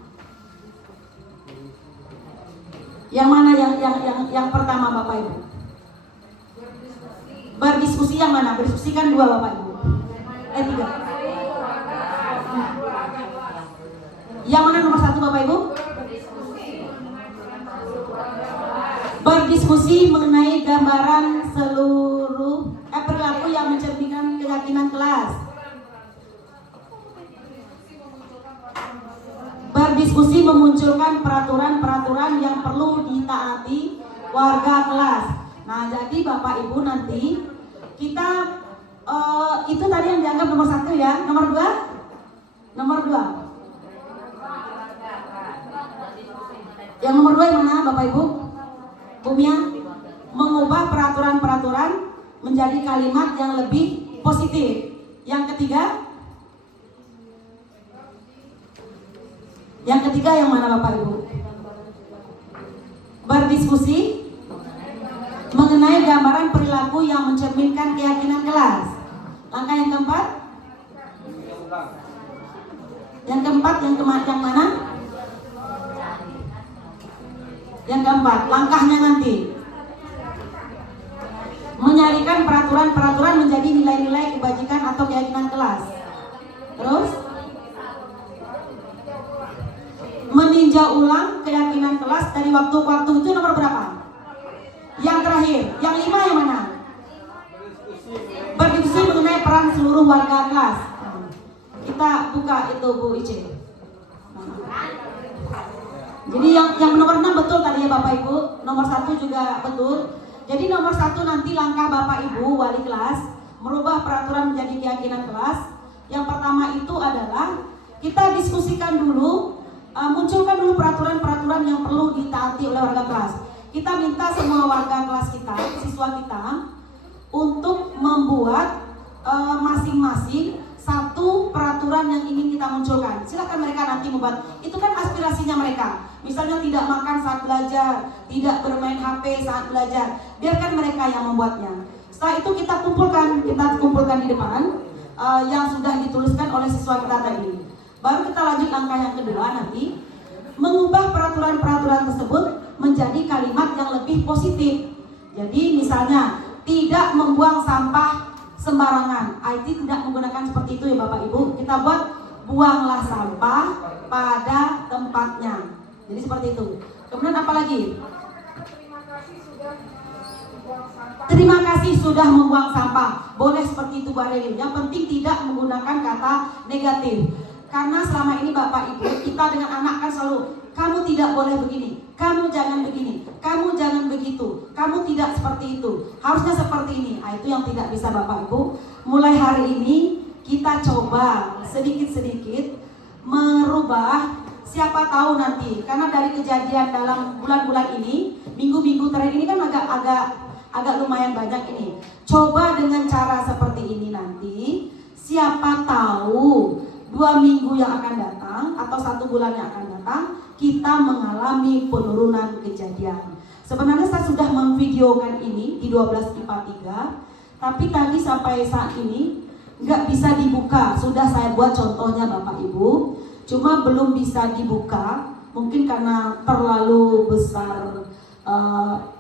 Yang mana yang pertama Bapak Ibu? Berdiskusi yang mana? Berdiskusi kan dua Bapak Ibu. Tiga. Yang mana nomor satu Bapak Ibu? Berdiskusi mengenai gambaran seluruh berdiskusi memunculkan peraturan-peraturan yang perlu ditaati warga kelas. Nah, jadi Bapak Ibu nanti kita itu tadi yang dianggap nomor 1 ya. Nomor 2? Nomor 2. Yang nomor 2 yang mana Bapak Ibu? Bumia, mengubah peraturan-peraturan menjadi kalimat yang lebih positif. Yang ketiga? Yang ketiga yang mana Bapak Ibu? Berdiskusi mengenai gambaran perilaku yang mencerminkan keyakinan kelas. Langkah yang keempat? Yang keempat, yang mana? Yang keempat, langkahnya nanti menyalikan peraturan-peraturan menjadi nilai-nilai kebajikan atau keyakinan kelas. Terus meninjau ulang keyakinan kelas dari waktu ke waktu. Itu nomor berapa? Yang terakhir, yang 5 yang mana? Berdiskusi mengenai peran seluruh warga kelas. Kita buka itu Bu Ice. Jadi yang nomor 6 betul tadi ya Bapak Ibu. Nomor 1 juga betul. Jadi nomor 1 nanti langkah Bapak Ibu wali kelas merubah peraturan menjadi keyakinan kelas. Yang pertama itu adalah kita diskusikan dulu, munculkan dulu peraturan-peraturan yang perlu ditaati oleh warga kelas. Kita minta semua warga kelas kita, siswa kita, untuk membuat masing-masing satu peraturan yang ingin kita munculkan. Silakan mereka nanti membuat. Itu kan aspirasinya mereka. Misalnya tidak makan saat belajar, tidak bermain HP saat belajar. Biarkan mereka yang membuatnya. Setelah itu kita kumpulkan di depan yang sudah dituliskan oleh siswa kita tadi. Baru kita lanjut langkah yang kedua nanti, mengubah peraturan-peraturan tersebut menjadi kalimat yang lebih positif. Jadi misalnya tidak membuang sampah sembarangan. IT tidak menggunakan seperti itu ya Bapak Ibu. Kita buat buanglah sampah pada tempatnya. Jadi seperti itu. Kemudian apa lagi? Terima kasih sudah membuang sampah. Boleh seperti itu Bu Areli. Yang penting tidak menggunakan kata negatif. Karena selama ini Bapak Ibu, kita dengan anak kan selalu, kamu tidak boleh begini, kamu jangan begini, kamu jangan begitu, kamu tidak seperti itu, harusnya seperti ini. Nah, itu yang tidak bisa Bapak Ibu. Mulai hari ini kita coba sedikit-sedikit merubah. Siapa tahu nanti, karena dari kejadian dalam bulan-bulan ini, minggu-minggu terakhir ini kan agak lumayan banyak ini. Coba dengan cara seperti ini nanti, siapa tahu 2 minggu yang akan datang atau 1 bulan yang akan datang, kita mengalami penurunan kejadian. Sebenarnya saya sudah memvideokan ini di 12 IPA 3, tapi tadi sampai saat ini nggak bisa dibuka. Sudah saya buat contohnya Bapak Ibu, cuma belum bisa dibuka, mungkin karena terlalu besar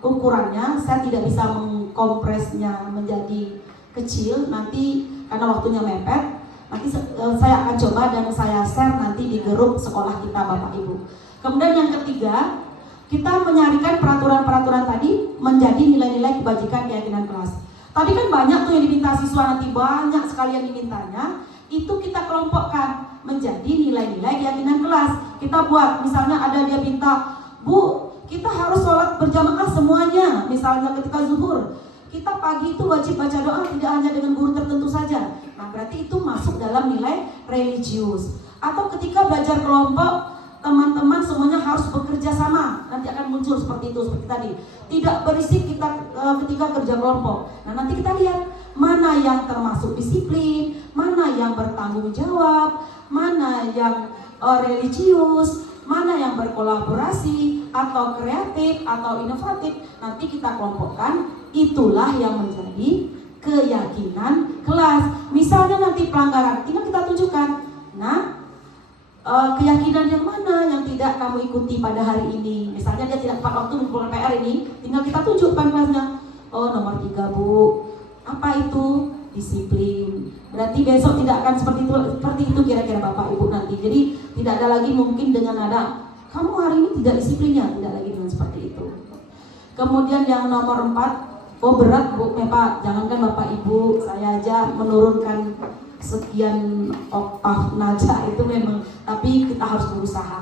ukurannya. Saya tidak bisa mengkompresnya menjadi kecil, nanti karena waktunya mepet. Nanti saya akan coba dan saya share nanti di grup sekolah kita Bapak Ibu. Kemudian yang ketiga, kita menyarikan peraturan-peraturan tadi menjadi nilai-nilai kebajikan keyakinan kelas. Tadi kan banyak tuh yang diminta siswa, nanti banyak sekali yang dimintanya. Itu kita kelompokkan menjadi nilai-nilai keyakinan kelas. Kita buat, misalnya ada dia minta, Bu, kita harus sholat berjamaah semuanya. Misalnya ketika zuhur, kita pagi itu wajib baca doa, tidak hanya dengan guru tertentu saja. Nah, berarti itu masuk dalam nilai religius. Atau ketika belajar kelompok, teman-teman semuanya harus bekerja sama. Nanti akan muncul seperti itu, seperti tadi. Tidak berisik kita ketika kerja kelompok. Nah, nanti kita lihat mana yang termasuk disiplin, mana yang bertanggung jawab, mana yang religius, mana yang berkolaborasi atau kreatif atau inovatif. Nanti kita kelompokkan. Itulah yang menjadi keyakinan kelas. Misalnya nanti pelanggaran, tinggal kita tunjukkan. Nah, keyakinan yang mana yang tidak kamu ikuti pada hari ini? Misalnya dia tidak tepat waktu mengumpulkan PR ini, tinggal kita tunjukkan kelasnya. Oh, nomor 3 Bu. Apa itu? Disiplin. Berarti besok tidak akan seperti itu kira-kira Bapak Ibu nanti. Jadi tidak ada lagi mungkin dengan ada kamu hari ini tidak disiplinnya, tidak lagi dengan seperti itu. Kemudian yang nomor 4, oh berat Bu Pak, jangankan Bapak Ibu, saya aja menurunkan sekian oktav nada itu memang, tapi kita harus berusaha.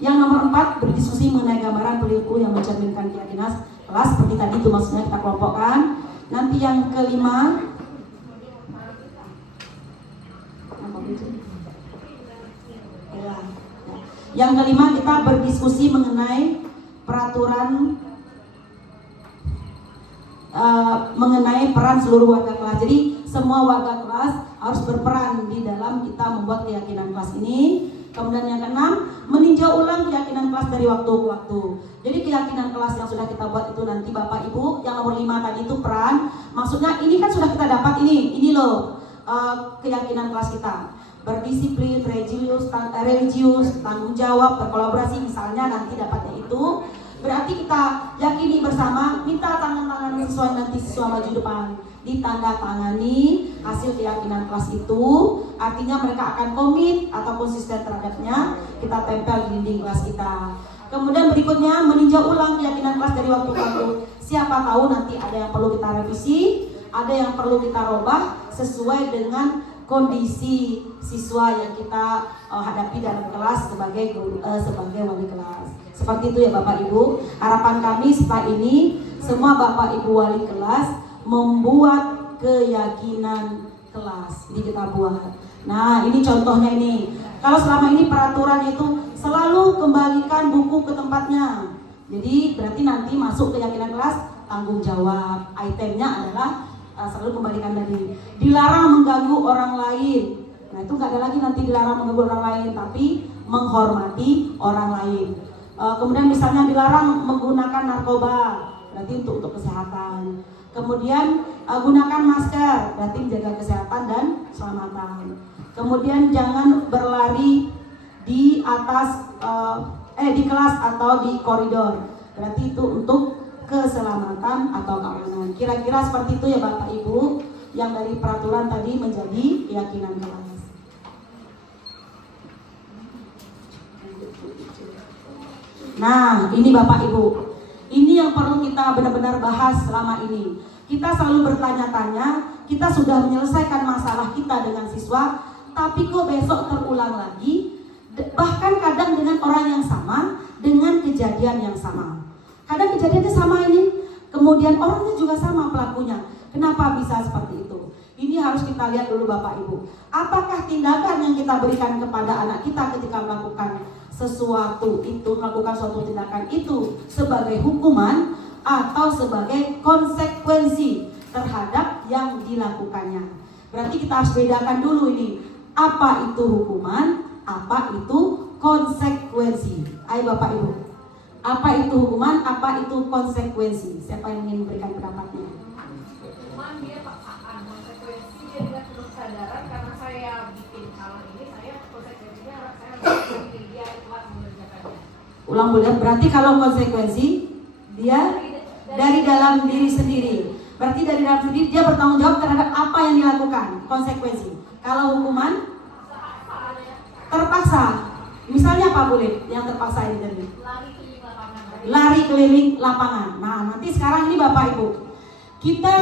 Yang nomor 4, berdiskusi mengenai gambaran perilaku yang mencerminkan keyakinan kelas. Seperti tadi itu maksudnya kita kelompokkan. Nanti yang kelima, yang kelima kita berdiskusi mengenai peraturan mengenai peran seluruh warga kelas. Jadi semua warga kelas harus berperan di dalam kita membuat keyakinan kelas ini. Kemudian yang keenam, meninjau ulang keyakinan kelas dari waktu ke waktu. Jadi keyakinan kelas yang sudah kita buat itu nanti Bapak Ibu, yang nomor 5 tadi itu peran. Maksudnya ini kan sudah kita dapat ini loh keyakinan kelas kita. Berdisiplin, religius, tanggung jawab, berkolaborasi misalnya nanti dapatnya itu. Berarti kita yakini bersama, minta tangan-tangan sesuai nanti siswa maju depan, ditandatangani hasil keyakinan kelas itu, artinya mereka akan komit atau konsisten terhadapnya, kita tempel di dinding kelas kita. Kemudian berikutnya meninjau ulang keyakinan kelas dari waktu ke waktu. Siapa tahu nanti ada yang perlu kita revisi, ada yang perlu kita robah sesuai dengan kondisi siswa yang kita hadapi dalam kelas sebagai wali kelas. Seperti itu ya Bapak Ibu. Harapan kami setelah ini semua Bapak Ibu wali kelas membuat keyakinan kelas. Jadi kita buat. Nah, ini contohnya ini. Kalau selama ini peraturan itu selalu kembalikan buku ke tempatnya. Jadi berarti nanti masuk keyakinan kelas tanggung jawab. Itemnya adalah selalu kembalikan tadi. Dilarang mengganggu orang lain. Nah, itu nggak ada lagi nanti dilarang mengganggu orang lain, tapi menghormati orang lain. Kemudian misalnya dilarang menggunakan narkoba, berarti untuk kesehatan. Kemudian gunakan masker, berarti menjaga kesehatan dan keselamatan. Kemudian jangan berlari di atas di kelas atau di koridor, berarti itu untuk keselamatan atau keamanan. Kira-kira seperti itu ya Bapak Ibu, yang dari peraturan tadi menjadi keyakinan kelas. Nah, ini Bapak Ibu, ini yang perlu kita benar-benar bahas selama ini. Kita selalu bertanya-tanya, kita sudah menyelesaikan masalah kita dengan siswa, tapi kok besok terulang lagi, bahkan kadang dengan orang yang sama, dengan kejadian yang sama. Kadang kejadiannya sama ini, kemudian orangnya juga sama pelakunya. Kenapa bisa seperti itu? Ini harus kita lihat dulu Bapak Ibu. Apakah tindakan yang kita berikan kepada anak kita ketika melakukan sesuatu itu, melakukan suatu tindakan itu sebagai hukuman atau sebagai konsekuensi terhadap yang dilakukannya. Berarti kita harus bedakan dulu ini, apa itu hukuman, apa itu konsekuensi. Ayo Bapak Ibu, apa itu hukuman, apa itu konsekuensi? Siapa yang ingin memberikan pendapatnya? Hukuman dia paksaan, konsekuensi dia tidak perlu kesadaran karena saya bikin hal ini, saya konsekuensinya saya harus dia telah mengerjakannya. Ulang boleh. Berarti kalau konsekuensi dia dari dalam diri sendiri. Berarti dari dalam sendiri dia bertanggung jawab terhadap apa yang dilakukan. Konsekuensi. Kalau hukuman terpaksa. Misalnya apa boleh yang terpaksa ini tadi? Lari keliling lapangan. Nah, nanti sekarang ini Bapak Ibu, kita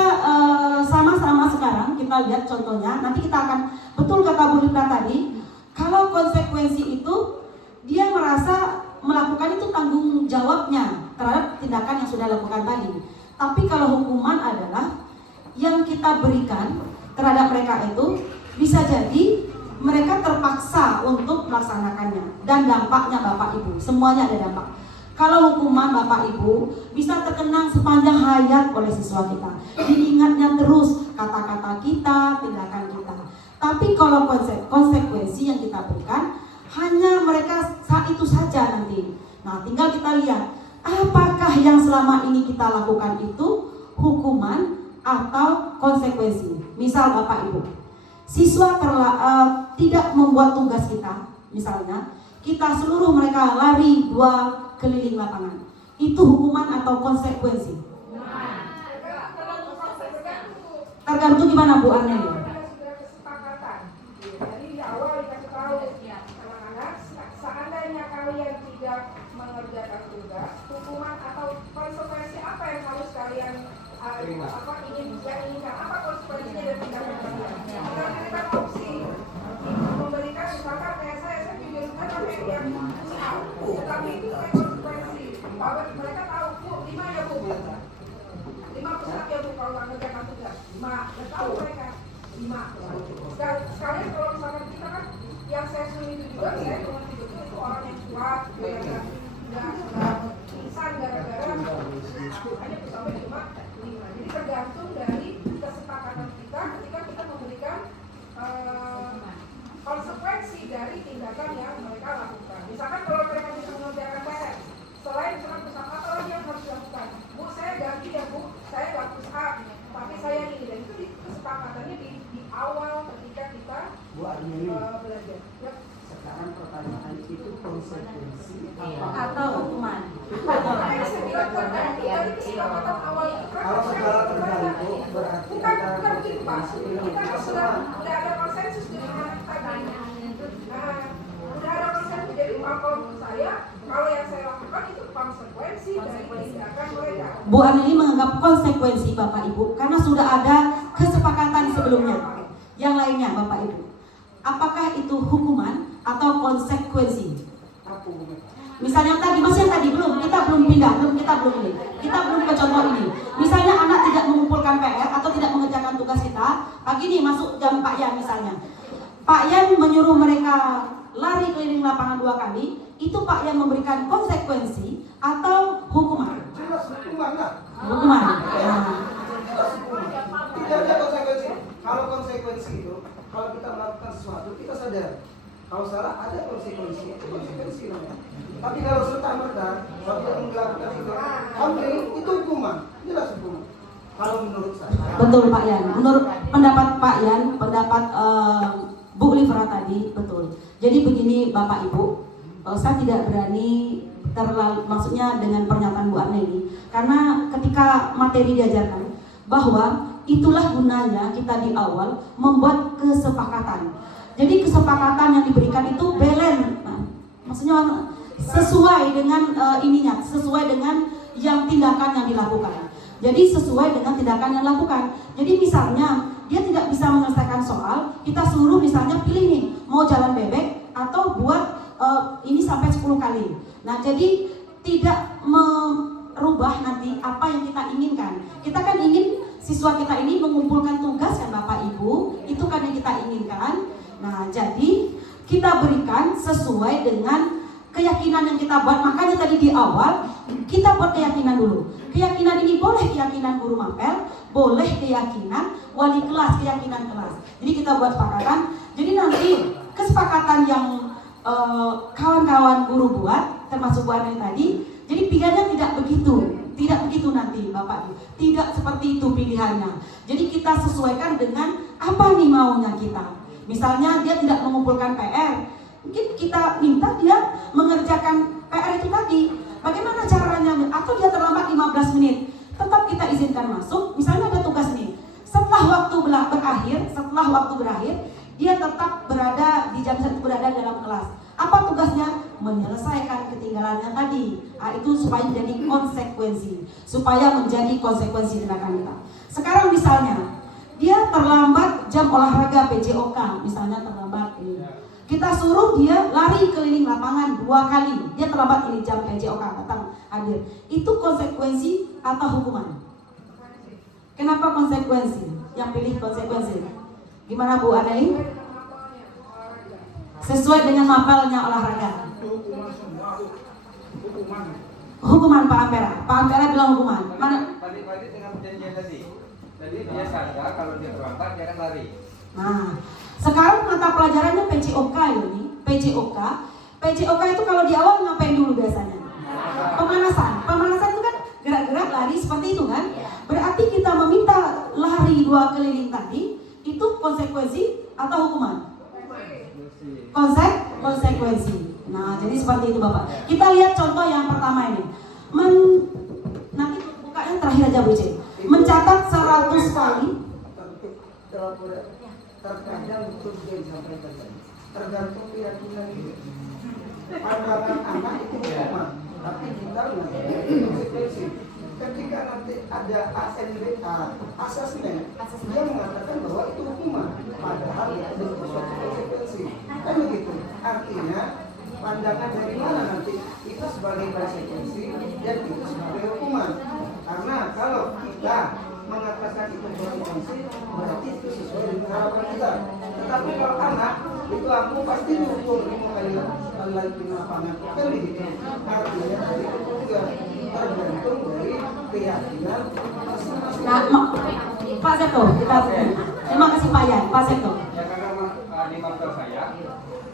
sama-sama sekarang kita lihat contohnya. Nanti kita akan, betul kata Bu Lita tadi, kalau konsekuensi itu dia merasa melakukan itu tanggung jawabnya terhadap tindakan yang sudah lakukan tadi. Tapi kalau hukuman adalah yang kita berikan terhadap mereka itu bisa jadi mereka terpaksa untuk melaksanakannya, dan dampaknya Bapak Ibu, semuanya ada dampak. Kalau hukuman Bapak Ibu bisa terkenang sepanjang hayat oleh siswa kita, diingatnya terus kata-kata kita, tindakan kita. Tapi kalau konsekuensi yang kita berikan hanya mereka saat itu saja nanti. Nah, tinggal kita lihat apakah yang selama ini kita lakukan itu hukuman atau konsekuensi. Misal Bapak Ibu, siswa tidak membuat tugas kita, misalnya kita seluruh mereka lari 2 keliling lapangan, itu hukuman atau konsekuensi? Tergantung gimana Bu Arnel? Jadi di awal dikasih tahu anak-anak, seandainya kalian tidak mengerjakan tugas, hukuman atau konsekuensi apa yang harus kalian inginkan, apa konsekuensinya dari tindakan kalian? Kita berikan opsi memberikan, misalkan kayak saya juga suka pakai yang Tetapi itu konsekuensi. Bahwa mereka tahu, Bu, 5 ya Bu. 5 pusat ya Bu kalau nggak ngerjakan tugas. 5, udah tahu mereka. 5. Sekalian kalau misalkan kita kan yang saya suruh itu juga, saya mengerti betul itu orang yang kuat, yang nggak pingsan gara-gara hanya sampai cuma 5. Jadi tergantung dari kesepakatan kita ketika kita memberikan konsekuensi dari tindakan yang mereka lakukan. Misalkan kalau mereka bisa mengerjakan PR, selain misalkan pusat apa lagi yang harus dilakukan? Bu, saya ganti ya Bu, saya nggak push up, tapi saya ini. Dan itu kesepakatannya di awal ketika kita belajar. Yep. Sekarang pertanyaan itu konsekuensi Atau hukuman. Makanya saya bilang kan dari kesepakatan awal itu kan kalau segala tergantung berarti bukan begini Pak, kita kan sudah ada konsensus dengan anak tadi. Nah, udah ada konsensus, jadi kalau menurut saya kalau yang saya lakukan itu konsekuensi dari tindakan mereka. Bu Anneli menganggap konsekuensi Bapak Ibu karena sudah ada kesepakatan sebelumnya. Yang lainnya Bapak Ibu, apakah itu hukuman atau konsekuensi? Misalnya tadi, masih yang tadi kita belum pindah, kita belum ke contoh ini. Misalnya anak tidak mengumpulkan PR atau tidak mengerjakan tugas kita, pagi ini masuk jam Pak Yan misalnya. Pak Yan menyuruh mereka lari keliling lapangan 2 kali, itu Pak Yan memberikan konsekuensi atau hukuman? jelas hukuman lah. Hukuman. Nah. Jelas hukuman. Tidak ada konsekuensi. Kalau konsekuensi itu, kalau kita melakukan sesuatu kita sadar. Kalau salah ada konsekuensi namanya. Tapi kalau serta merta suatu yang melakukan itu hukuman, jelas hukuman. Kalau menurut saya. Betul Pak Yan. Menurut pendapat Pak Yan, pendapat Bu Livra tadi betul. Jadi begini Bapak Ibu, saya tidak berani maksudnya dengan pernyataan Bu Anneli, karena ketika materi diajarkan bahwa itulah gunanya kita di awal membuat kesepakatan. Jadi kesepakatan yang diberikan itu balance, maksudnya sesuai dengan ininya, sesuai dengan yang tindakan yang dilakukan. Jadi sesuai dengan tindakan yang dilakukan. Jadi misalnya dia tidak bisa menyelesaikan soal, kita suruh misalnya pilih nih, mau jalan bebek atau buat ini sampai 10 kali. Nah jadi tidak merubah nanti apa yang kita inginkan. Kita kan ingin siswa kita ini mengumpulkan tugas kan Bapak Ibu, itu kan yang kita inginkan. Nah jadi kita berikan sesuai dengan keyakinan yang kita buat. Makanya tadi di awal kita buat keyakinan dulu. Keyakinan ini boleh keyakinan guru mapel, boleh keyakinan wali kelas, keyakinan kelas. Jadi kita buat kesepakatan. Jadi nanti kesepakatan yang kawan-kawan guru buat, termasuk Bu Anneli tadi, jadi pilihannya tidak begitu nanti Bapak Ibu. Tidak seperti itu pilihannya. Jadi kita sesuaikan dengan apa nih maunya kita. Misalnya dia tidak mengumpulkan PR, mungkin kita minta dia mengerjakan PR itu tadi. Bagaimana caranya? Atau dia terlambat 15 menit, tetap kita izinkan masuk. Misalnya ada tugas nih, setelah waktu berakhir, dia tetap berada di jam 1 berada dalam kelas. Apa tugasnya? Menyelesaikan ketinggalannya tadi. Nah, itu supaya menjadi konsekuensi tindakan kita. Sekarang misalnya dia terlambat jam olahraga PJOK, misalnya terlambat ini. Kita suruh dia lari keliling lapangan 2 kali. Dia terlambat ini jam PJOK datang hadir. Itu konsekuensi atau hukuman? Kenapa konsekuensi? Yang pilih konsekuensi. Gimana Bu Anneli? Sesuai dengan mapelnya olahraga. Hukuman Pak Ampera. Pak Ampera bilang hukuman. Mana? Tadi dengan perjanjian tadi. Jadi dia sadar kalau dia terlambat dia akan lari. Nah, sekarang mata pelajarannya PJOK ini. PJOK itu kalau di awal ngapain dulu biasanya? Pemanasan itu kan gerak-gerak lari seperti itu kan? Berarti kita meminta lari 2 keliling tadi, itu konsekuensi atau hukuman? Konsekuensi. Nah, jadi seperti itu Bapak. Kita lihat contoh yang pertama ini. Nanti bukanya terakhir aja Bu C. Mencatat 100 kali. Terkadang betul dia disampaikan tadi. Tergantung keyakinan itu. Pandangan anak itu hukuman, tapi kita konsekuensi. Ketika nanti ada ANBA, asesmen, dia mengatakan bahwa itu hukuman, padahal itu suatu konsekuensi. Kan begitu. Artinya pandangan dari mana nanti itu sebagai konsekuensi dan itu sebagai hukuman. Karena kalau kita mengatakan itu konsekuensi, berarti itu sesuai dengan harapan kita. Tetapi kalau anak itu aku pasti diukur 5 kali lapangan kan begitu. Artinya dari itu juga tergantung dari keyakinan masing-masing. Nah, Pak Seto, terima kasih Pak Yan. Pak Seto. Ya karena di master saya,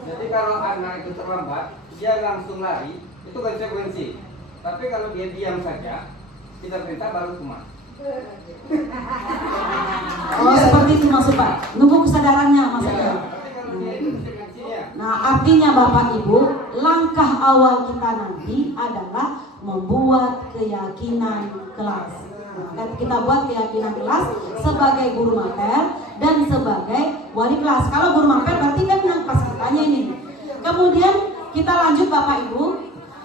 jadi kalau anak itu terlambat, dia langsung lari, itu konsekuensi. Tapi kalau dia diam saja, kita perintah baru hukuman. Oh, seperti itu maksud Pak. Nunggu kesadarannya maksudnya. Tapi kalau dia itu konsekuensinya. Nah, artinya Bapak Ibu, langkah awal kita nanti adalah membuat keyakinan kelas. Nah, kita buat keyakinan kelas sebagai guru mater dan sebagai wali kelas. Kalau guru mater berarti kan yang pas kitanya ini. Kemudian kita lanjut Bapak Ibu,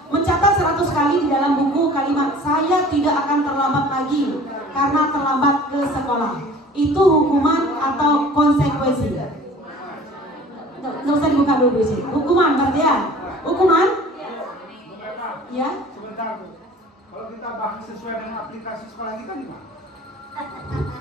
mencatat 100 kali di dalam buku kalimat saya tidak akan terlambat lagi karena terlambat ke sekolah. Itu hukuman atau konsekuensi? Nggak usah dibuka dulu sih. Hukuman berarti ya? Hukuman? Ya? Sebentar Bu, kalau kita bahas sesuai dengan aplikasi sekolah kita gimana?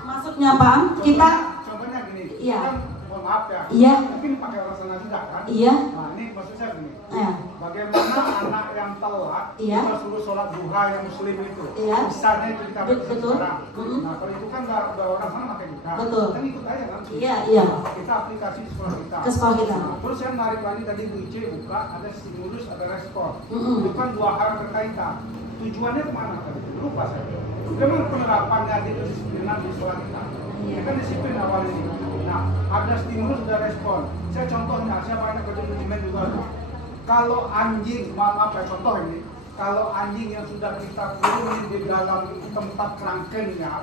Maksudnya Pak, kita Contohnya gini, Iya. kan mohon maaf ya, Iya. mungkin pakai laksana juga kan? Iya. Nah ini maksud saya gini, Ya. bagaimana anak yang telat Iya. kita suruh sholat duha yang muslim itu, Iya. misalnya itu kita Betul. sekarang. Mm-mm. Nah kalau itu kan udah orang sana pakai duha, Betul. kan ikut aja kan? Iya, iya. Kita aplikasi di sekolah kita. Ke sekolah kita. Nah, terus yang menarik lagi tadi Bu Ice buka ada stimulus, ada respon. Mm-mm. Itu kan 2 hal berkaitan. Tujuannya kemana tadi? Lupa saya. Memang penerapannya di kedisiplinan di sekolah kita. Ini kan disiplin awal ini. Nah, ada stimulus, ada respon. Saya contohnya, saya banyak kerja manajemen juga. Kalau anjing, maaf ya contoh ini, kalau anjing yang sudah kita kurung di dalam tempat kerangkengnya,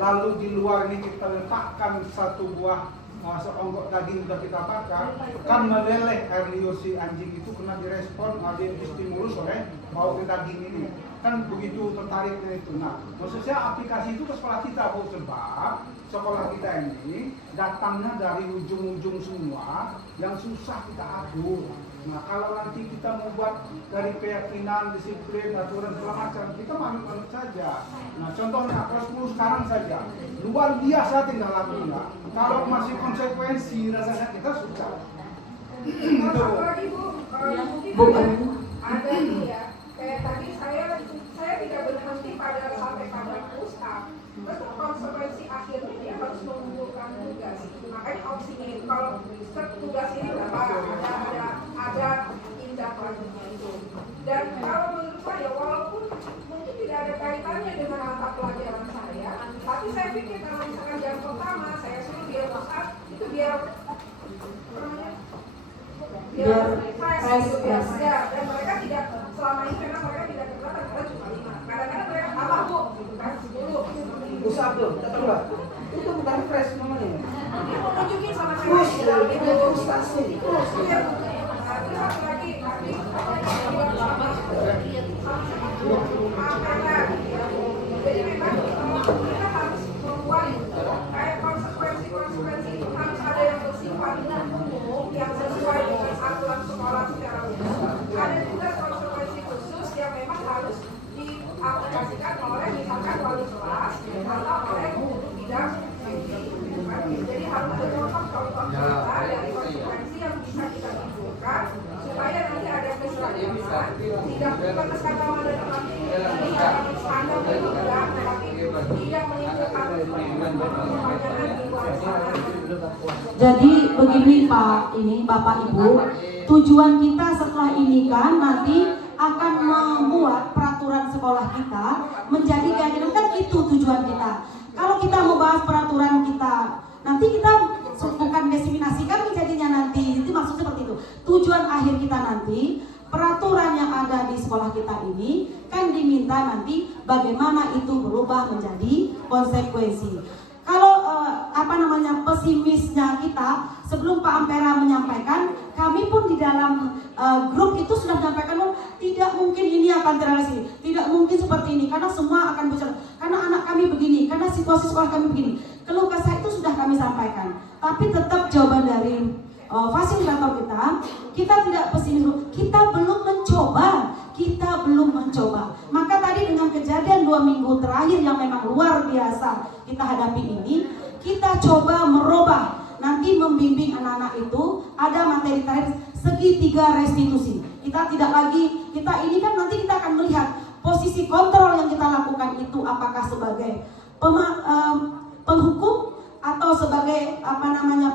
lalu di luar ini kita letakkan satu buah seonggok daging sudah kita bakar, kan meleleh air liur si anjing itu kena direspon, distimulus oleh bau daging ini. Kan begitu tertariknya itu. Nah, maksud saya aplikasi itu ke sekolah kita, Bu, sebab sekolah kita ini datangnya dari ujung-ujung semua yang susah kita atur. Nah, kalau nanti kita membuat dari keyakinan, disiplin, aturan segala macam, kita manut-manut saja. Nah, contohnya kelas 10 sekarang saja, luar biasa tinggal lakunya. Kalau masih konsekuensi, rasanya kita susah. Apalagi Bu, mungkin ada nih ya, kayak tadi saya tidak berhenti sampai pada push-up. Terus konsekuensi akhirnya dia harus mengumpulkan tugas. Makanya opsinya itu kalau tugas ini berapa ada tindak lanjutnya itu. Dan kalau menurut saya walaupun mungkin tidak ada kaitannya dengan mata pelajaran saya, tapi saya pikir kalau misalkan jam pertama saya suruh dia push-up itu biar fresh gitu ya. Dan mereka tidak selama ini memang mereka tidak keberatan karena cuma 5. Kadang-kadang mereka tambah Bu, gitu kan 10. Pusat tuh, tetap itu bukan fresh namanya. Dia mau nunjukin sama saya di dalam itu Frustasi. terus satu lagi tadi makanan. Jadi memang kita harus membuat kayak konsekuensi itu harus ada yang bersifat umum yang sesuai dengan aturan sekolah secara umum. Ada juga konsekuensi khusus yang memang harus diaplikasikan oleh misalkan wali kelas atau oleh guru bidang. Jadi harus ada contoh-contoh nyata dari konsekuensi yang bisa kita tunjukkan supaya nanti ada keseragaman, tidak bukan keseragaman dan tapi standar itu tidak, tapi tidak menimbulkan perpanjangan di luar sana. Jadi begini Bapak Ibu, tujuan kita setelah ini kan nanti akan membuat peraturan sekolah kita menjadi keyakinan, kan itu tujuan kita. Kalau kita mau bahas peraturan kita, nanti kita bukan diseminasikan menjadinya nanti. Itu maksud seperti itu. Tujuan akhir kita nanti, peraturan yang ada di sekolah kita ini kan diminta nanti bagaimana itu berubah menjadi konsekuensi. Kalau pesimisnya kita, sebelum Pak Ampera menyampaikan, kami pun di dalam grup itu sudah menyampaikan tidak mungkin ini akan terrealisasi, tidak mungkin seperti ini karena semua akan bocor, karena anak kami begini, karena situasi sekolah kami begini. Keluh kesah itu sudah kami sampaikan, tapi tetap jawaban dari fasilitator kita tidak pesimis, kita belum mencoba. Maka tadi dengan kejadian 2 minggu terakhir yang memang luar biasa kita hadapi ini, kita coba merubah. Nanti membimbing anak-anak itu ada materi terakhir segitiga restitusi. Kita tidak lagi, kita ini kan nanti kita akan melihat posisi kontrol yang kita lakukan itu apakah sebagai penghukum atau sebagai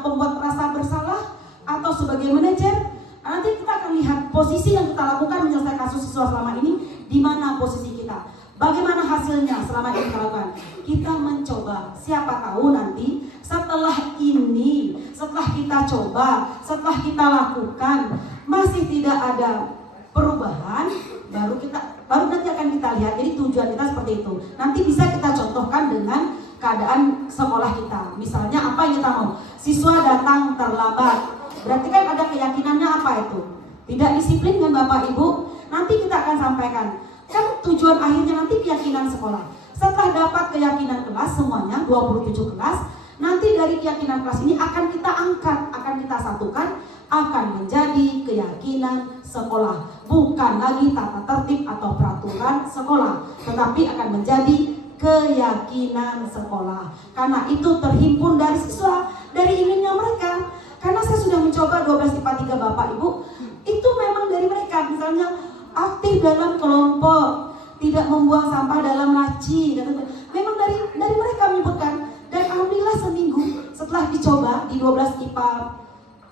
pembuat rasa bersalah atau sebagai manajer. Nanti kita akan lihat posisi yang kita lakukan menyelesaikan kasus siswa selama ini, di mana posisi kita, bagaimana hasilnya selama ini kita lakukan. Kita mencoba, siapa tahu nanti setelah ini, setelah kita coba, setelah kita lakukan masih tidak ada perubahan, baru nanti akan kita lihat. Jadi tujuan kita seperti itu. Nanti bisa kita contohkan dengan keadaan sekolah kita. Misalnya apa yang kita mau? Siswa datang terlambat. Berarti kan ada keyakinannya apa itu? Tidak disiplin kan Bapak Ibu? Nanti kita akan sampaikan. Kan tujuan akhirnya nanti keyakinan sekolah. Setelah dapat keyakinan kelas semuanya 27 kelas, nanti dari keyakinan kelas ini akan kita angkat, akan kita satukan, akan menjadi keyakinan sekolah. Bukan lagi tata tertib atau peraturan sekolah, tetapi akan menjadi keyakinan sekolah. Karena itu terhimpun dari siswa, dari inginnya mereka. Karena saya sudah mencoba 12 IPA 3 Bapak Ibu, itu memang dari mereka. Misalnya aktif dalam kelompok, tidak membuang sampah dalam laci, memang dari mereka menyebutkan. Dan alhamdulillah seminggu setelah dicoba di 12 IPA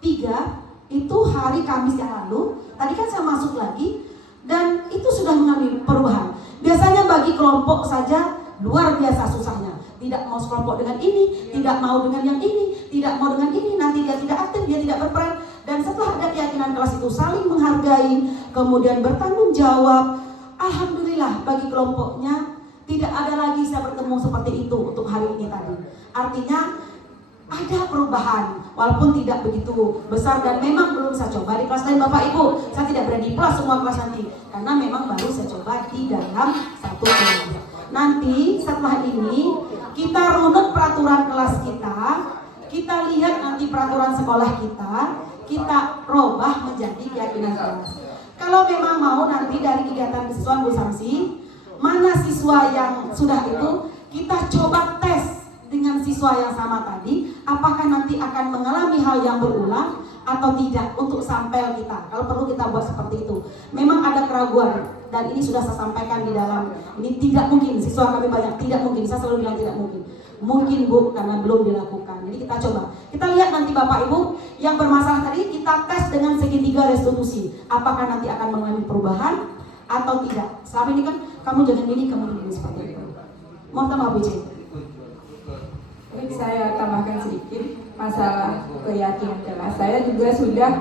3 itu hari Kamis yang lalu, tadi kan saya masuk lagi dan itu sudah mengalami perubahan. Biasanya bagi kelompok saja luar biasa susahnya. Tidak mau sekelompok dengan ini, tidak mau dengan yang ini, tidak mau dengan ini, nanti dia tidak aktif, dia tidak berperan. Dan setelah ada keyakinan kelas itu saling menghargai, kemudian bertanggung jawab, alhamdulillah bagi kelompoknya tidak ada lagi saya bertemu seperti itu untuk hari ini tadi. Artinya ada perubahan, walaupun tidak begitu besar dan memang belum saya coba di kelas lain Bapak Ibu. Saya tidak berani plus semua kelas nanti, karena memang baru saya coba di dalam satu kelas. Nanti setelah ini kita runut peraturan kelas kita lihat nanti peraturan sekolah kita robah menjadi keyakinan kelas. Kalau memang mau nanti dari kegiatan siswa Bu sanksi, mana siswa yang sudah itu, kita coba tes dengan siswa yang sama tadi, apakah nanti akan mengalami hal yang berulang atau tidak untuk sampel kita. Kalau perlu kita buat seperti itu. Memang ada keraguan dan ini sudah saya sampaikan di dalam, ini tidak mungkin, siswa kami banyak, tidak mungkin, saya selalu bilang tidak mungkin. Mungkin Bu, karena belum dilakukan. Jadi kita coba, kita lihat nanti Bapak Ibu yang bermasalah tadi, kita tes dengan segitiga restitusi. Apakah nanti akan mengalami perubahan atau tidak. Selama ini kan kamu jangan ini, kamu ini seperti itu. Mohon maaf Bu Cik. Ini saya tambahkan sedikit masalah keyakinan kelas. Saya juga sudah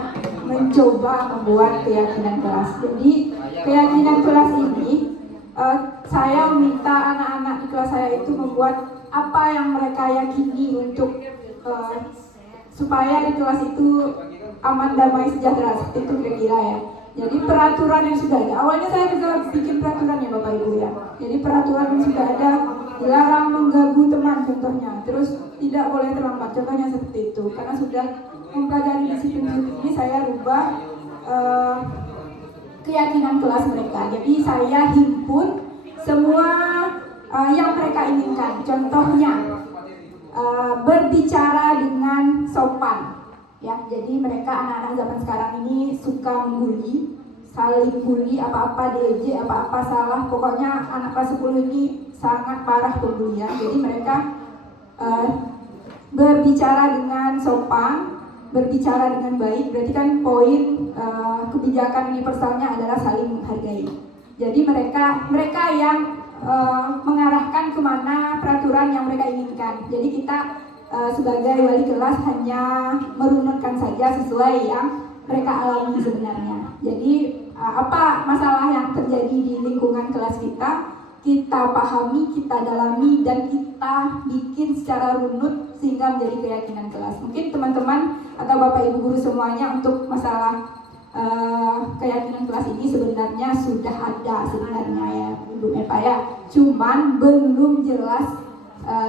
mencoba membuat keyakinan kelas. Jadi keyakinan kelas ini saya minta anak-anak di kelas saya itu membuat apa yang mereka yakini untuk supaya di kelas itu aman, damai, sejahtera. Itu kira-kira ya. Jadi peraturan yang sudah ada. Awalnya saya juga bikin peraturan ya Bapak Ibu ya. Jadi peraturan yang sudah ada, dilarang mengganggu teman contohnya. Terus tidak boleh terlambat. Contohnya seperti itu. Karena sudah mempelajari disiplin ini, saya rubah keyakinan kelas mereka. Jadi saya himpun semua yang mereka inginkan. Contohnya berbicara dengan sopan. Ya, jadi mereka anak-anak zaman sekarang ini suka membuli, saling bully, apa-apa diejek, apa-apa salah. Pokoknya anak kelas 10 ini sangat parah pembulian. Jadi mereka berbicara dengan sopan, berbicara dengan baik. Berarti kan poin kebijakan universalnya adalah saling menghargai. Jadi mereka yang mengarahkan kemana peraturan yang mereka inginkan. Jadi kita sebagai wali kelas hanya merunutkan saja sesuai yang mereka alami sebenarnya. Jadi apa masalah yang terjadi di lingkungan kelas kita pahami, kita dalami, dan kita bikin secara runut sehingga menjadi keyakinan kelas. Mungkin teman-teman atau Bapak Ibu guru semuanya untuk masalah keyakinan kelas ini sebenarnya sudah ada sebenarnya ya Ibu Epa ya. Cuman belum jelas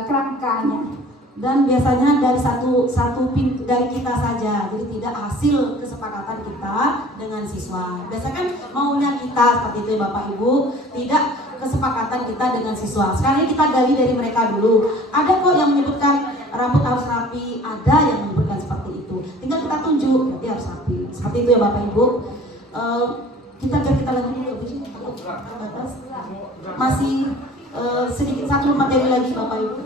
kerangkanya. dan biasanya dari satu pintu dari kita saja, jadi tidak hasil kesepakatan kita dengan siswa. Biasanya kan maunya kita seperti itu ya Bapak Ibu, tidak kesepakatan kita dengan siswa. Sekarang kita gali dari mereka dulu. Ada kok yang menyebutkan rambut harus rapi, ada yang menyebutkan seperti itu. Tinggal kita tunjuk berarti harus rapi. Seperti itu ya Bapak Ibu. Kita lanjut dulu, masih sedikit satu materi lagi Bapak Ibu.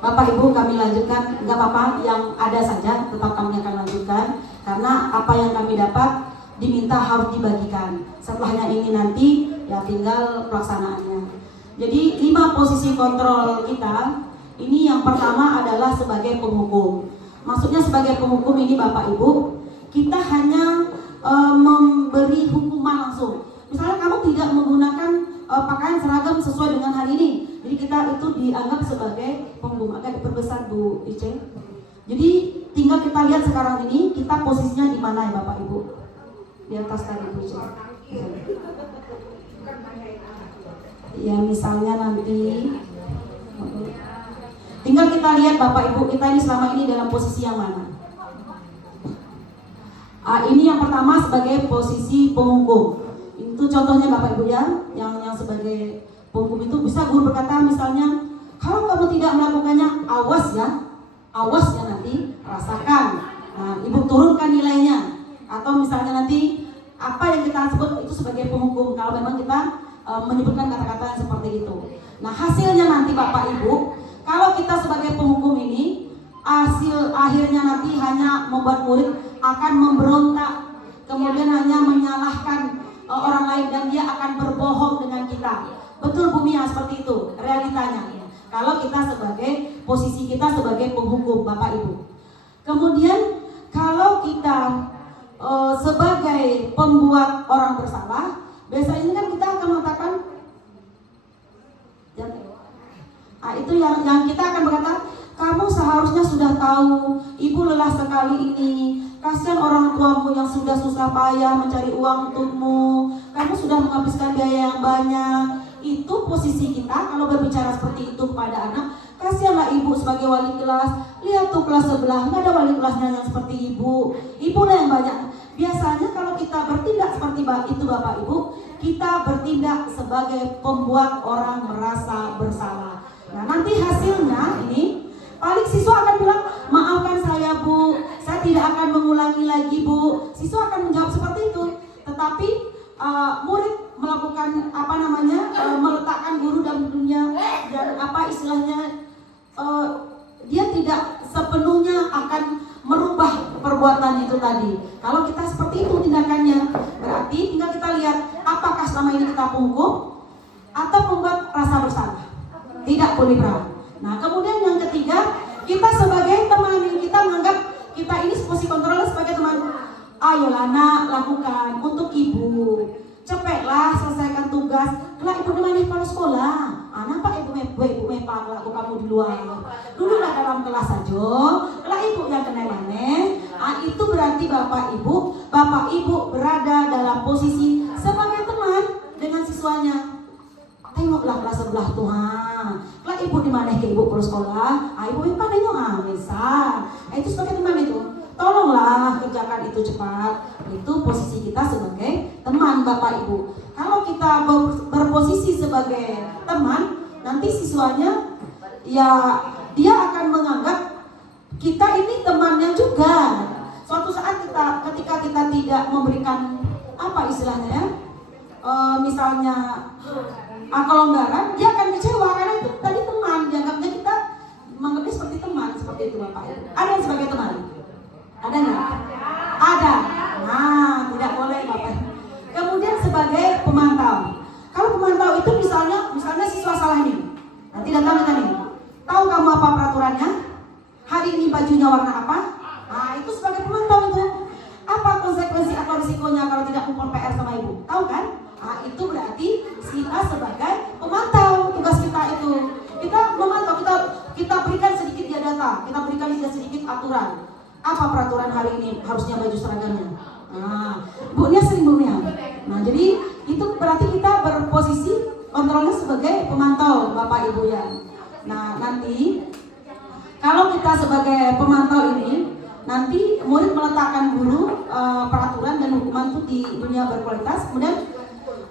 Bapak Ibu kami lanjutkan, nggak apa-apa yang ada saja tetap kami akan lanjutkan karena apa yang kami dapat diminta harus dibagikan. Setelahnya ini nanti ya tinggal pelaksanaannya. Jadi 5 posisi kontrol kita ini yang pertama adalah sebagai penghukum. Maksudnya sebagai penghukum ini Bapak Ibu kita hanya memberi hukuman langsung. Misalnya kamu tidak menggunakan pakaian seragam sesuai dengan hari ini. Jadi kita itu dianggap sebagai penghukum. Agak diperbesar Bu Ice. Jadi tinggal kita lihat sekarang ini kita posisinya di mana ya Bapak Ibu? Di atas tadi Bu Ice. Ya misalnya nanti tinggal kita lihat Bapak Ibu kita ini selama ini dalam posisi yang mana. Ini yang pertama sebagai posisi penghukum. Itu contohnya Bapak Ibu ya, yang sebagai penghukum itu bisa guru berkata misalnya, kalau kamu tidak melakukannya, awas ya nanti rasakan. Nah, Ibu turunkan nilainya. Atau misalnya nanti apa yang kita sebut itu sebagai penghukum. Kalau memang kita menyebutkan kata-kata yang seperti itu. Nah hasilnya nanti Bapak Ibu, kalau kita sebagai penghukum ini, hasil akhirnya nanti hanya membuat murid akan memberontak, kemudian hanya menyalahkan orang lain dan dia akan berbohong dengan kita. Betul Bu Mia, seperti itu realitanya. Kalau kita sebagai posisi kita sebagai penghukum Bapak Ibu. Kemudian kalau kita sebagai pembuat orang bersalah, biasanya kan kita akan mengatakan itu yang kita akan berkata, kamu seharusnya sudah tahu, ibu lelah sekali ini. Kasihan orang tuamu yang sudah susah payah mencari uang untukmu. Kamu sudah menghabiskan biaya yang banyak. Itu posisi kita kalau berbicara seperti itu kepada anak. Kasihanlah ibu sebagai wali kelas. Lihat tuh kelas sebelah, nggak ada wali kelasnya yang seperti ibu. Ibu lah yang banyak. Biasanya kalau kita bertindak seperti itu Bapak Ibu, kita bertindak sebagai pembuat orang merasa bersalah. Nah nanti hasilnya ini paling siswa akan bilang, maafkan saya Bu, saya tidak akan mengulangi lagi Bu. Siswa akan menjawab seperti itu. Tetapi murid melakukan meletakkan guru dalam dunia dan dia tidak sepenuhnya akan merubah perbuatan itu tadi. Kalau kita seperti itu tindakannya, berarti tinggal kita lihat apakah selama ini kita penghukum atau membuat rasa bersalah. Tidak boleh berang. Nah kemudian yang ketiga, kita sebagai teman, kita menganggap kita ini posisi kontrol sebagai teman. Ayolah nak, lakukan untuk ibu. Cepatlah selesaikan tugas. Kelak ibu dimana pada sekolah. Nampak ibu mepa laku kamu di luar. Dululah dalam kelas saja. Kelak ibu yang kena mana. Itu berarti bapak ibu berada dalam posisi sebagai teman dengan siswanya. Tengoklah kelas sebelah Tuhan. Kelak ibu di mana ke ibu perlu sekolah? Ibu mepa nengok misal. Itu sebagai teman itu. Tolonglah kerjakan itu cepat. Itu posisi kita sebagai teman Bapak Ibu. Kalau kita berposisi sebagai teman, nanti siswanya ya dia akan menganggap kita ini temannya juga. Suatu saat ketika kita tidak memberikan misalnya kelonggaran, dia akan kecewa karena itu tadi teman, dianggapnya kita menganggapnya seperti teman, seperti itu Bapak Ibu. Ada yang sebagai teman? Ada nggak? Ada. Nah, tidak boleh Bapak. Kemudian sebagai pemantau. Kalau pemantau itu misalnya siswa salah nih. Nanti datang nih. Tahu kamu apa peraturannya? Hari ini bajunya warna apa? Nah, itu sebagai pemantau itu. Apa konsekuensi atau risikonya kalau tidak kumpul PR sama ibu? Tahu kan? Nah, itu berarti kita sebagai pemantau. Tugas kita itu kita memantau, kita berikan sedikit dia data, kita berikan dia sedikit aturan. Apa peraturan hari ini harusnya baju seragamnya? Nah, bunya sering bunya. Nah, jadi itu berarti kita berposisi kontrolnya sebagai pemantau, Bapak Ibu ya. Nah, nanti kalau kita sebagai pemantau ini, nanti murid meletakkan dulu peraturan dan hukuman itu di dunia berkualitas, kemudian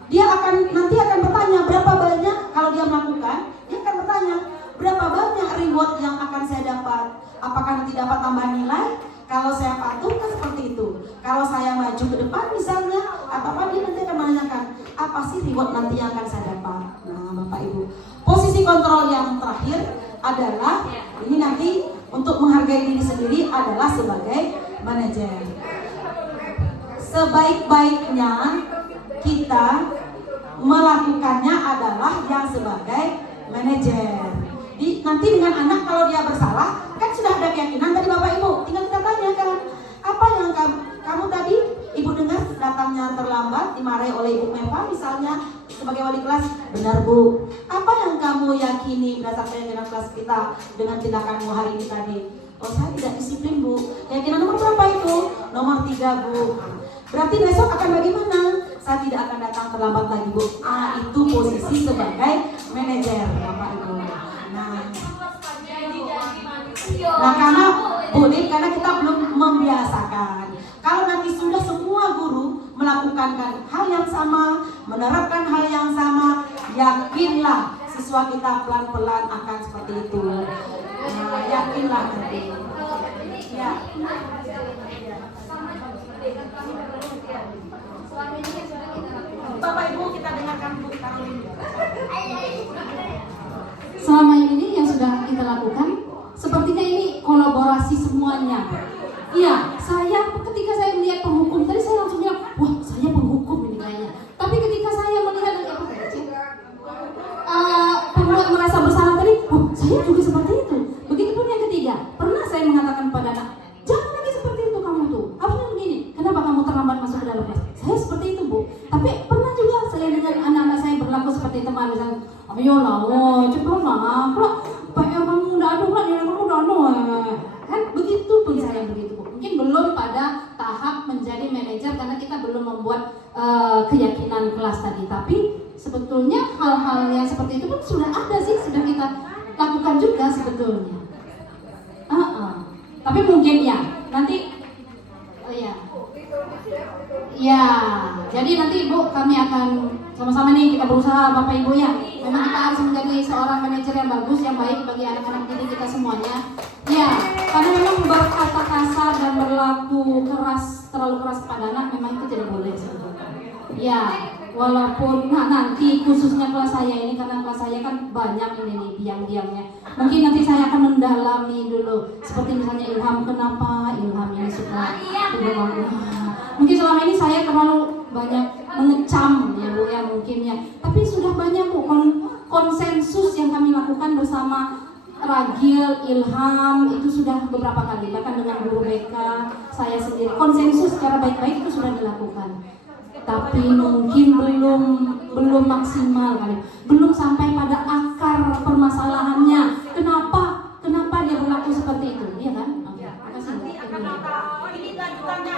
dia nanti akan bertanya berapa banyak, kalau dia melakukan, dia akan bertanya berapa banyak reward yang akan saya dapat. Apakah nanti dapat tambahan nilai? Kalau saya patuh kan seperti itu. Kalau saya maju ke depan misalnya, atau apa, dia nanti akan menanyakan apa sih reward nanti yang akan saya dapat. Nah, Bapak Ibu, posisi kontrol yang terakhir adalah ini nanti untuk menghargai diri sendiri adalah sebagai manajer. Sebaik-baiknya kita melakukannya adalah yang sebagai manajer. Nanti dengan anak kalau dia bersalah, kan sudah ada keyakinan tadi Bapak Ibu, tinggal kita tanyakan apa yang kamu tadi Ibu dengar datangnya terlambat, dimarahi oleh Ibu Meva misalnya sebagai wali kelas, benar Bu, apa yang kamu yakini berdasarkan keyakinan kelas kita dengan tindakanmu hari ini tadi? Oh, saya tidak disiplin Bu. Keyakinan nomor berapa itu? Nomor 3 Bu. Berarti besok akan bagaimana? Saya tidak akan datang terlambat lagi Bu. Itu posisi sebagai manajer Bapak Ibu. Nah, karena karena kita belum membiasakan. Kalau nanti sudah semua guru melakukan hal yang sama, menerapkan hal yang sama, yakinlah siswa kita pelan-pelan akan seperti itu. Nah, yakinlah nanti. Ya. Bapak Ibu, kita dengarkan Bu Karolin. Selama ini yang sudah kita lakukan, sepertinya ini kolaborasi semuanya. Iya, ketika saya melihat penghukum tadi saya langsung bilang, wah saya penghukum ini kayaknya. Tapi ketika saya melihat pembuat merasa bersalah tadi, oh saya juga seperti itu. Begitupun yang ketiga, pernah saya mengatakan kepada anak, jangan lagi seperti itu kamu tuh. Harusnya begini, kenapa kamu terlambat masuk ke dalam kelas? Saya seperti itu Bu. Tapi pernah juga saya dengan anak-anak saya berlaku seperti teman, misalnya, ayolah, cepat lah, PR kamu udah ada, nilai kamu udah ada, kan begitu pun saya begitu. Mungkin belum pada tahap menjadi manajer karena kita belum membuat keyakinan kelas tadi. Tapi sebetulnya hal-hal yang seperti itu pun sudah ada sih, sudah kita lakukan juga sebetulnya. Tapi mungkin ya nanti, ya, jadi nanti Bu kami akan sama-sama nih kita berusaha Bapak Ibu ya. Memang kita harus menjadi seorang manajer yang bagus, yang baik bagi anak-anak didik kita semuanya. Ya, karena memang berkata kasar dan berlaku keras, terlalu keras kepada anak memang itu tidak boleh sebetulnya. Ya, walaupun nanti khususnya kelas saya ini, karena kelas saya kan banyak ini nih biang-biangnya. Mungkin nanti saya akan mendalami dulu. Seperti misalnya Ilham, kenapa Ilham ini suka mungkin selama ini saya terlalu banyak mengecam ya Bu ya mungkin ya. Tapi sudah banyak Bu konsensus yang kami lakukan bersama Ragil, Ilham, itu sudah beberapa kali, bahkan dengan guru BK, saya sendiri konsensus secara baik-baik itu sudah dilakukan. Tapi mungkin belum maksimal kali, belum sampai pada akar permasalahannya. Kenapa dia berlaku seperti itu, iya kan? Ini lanjutannya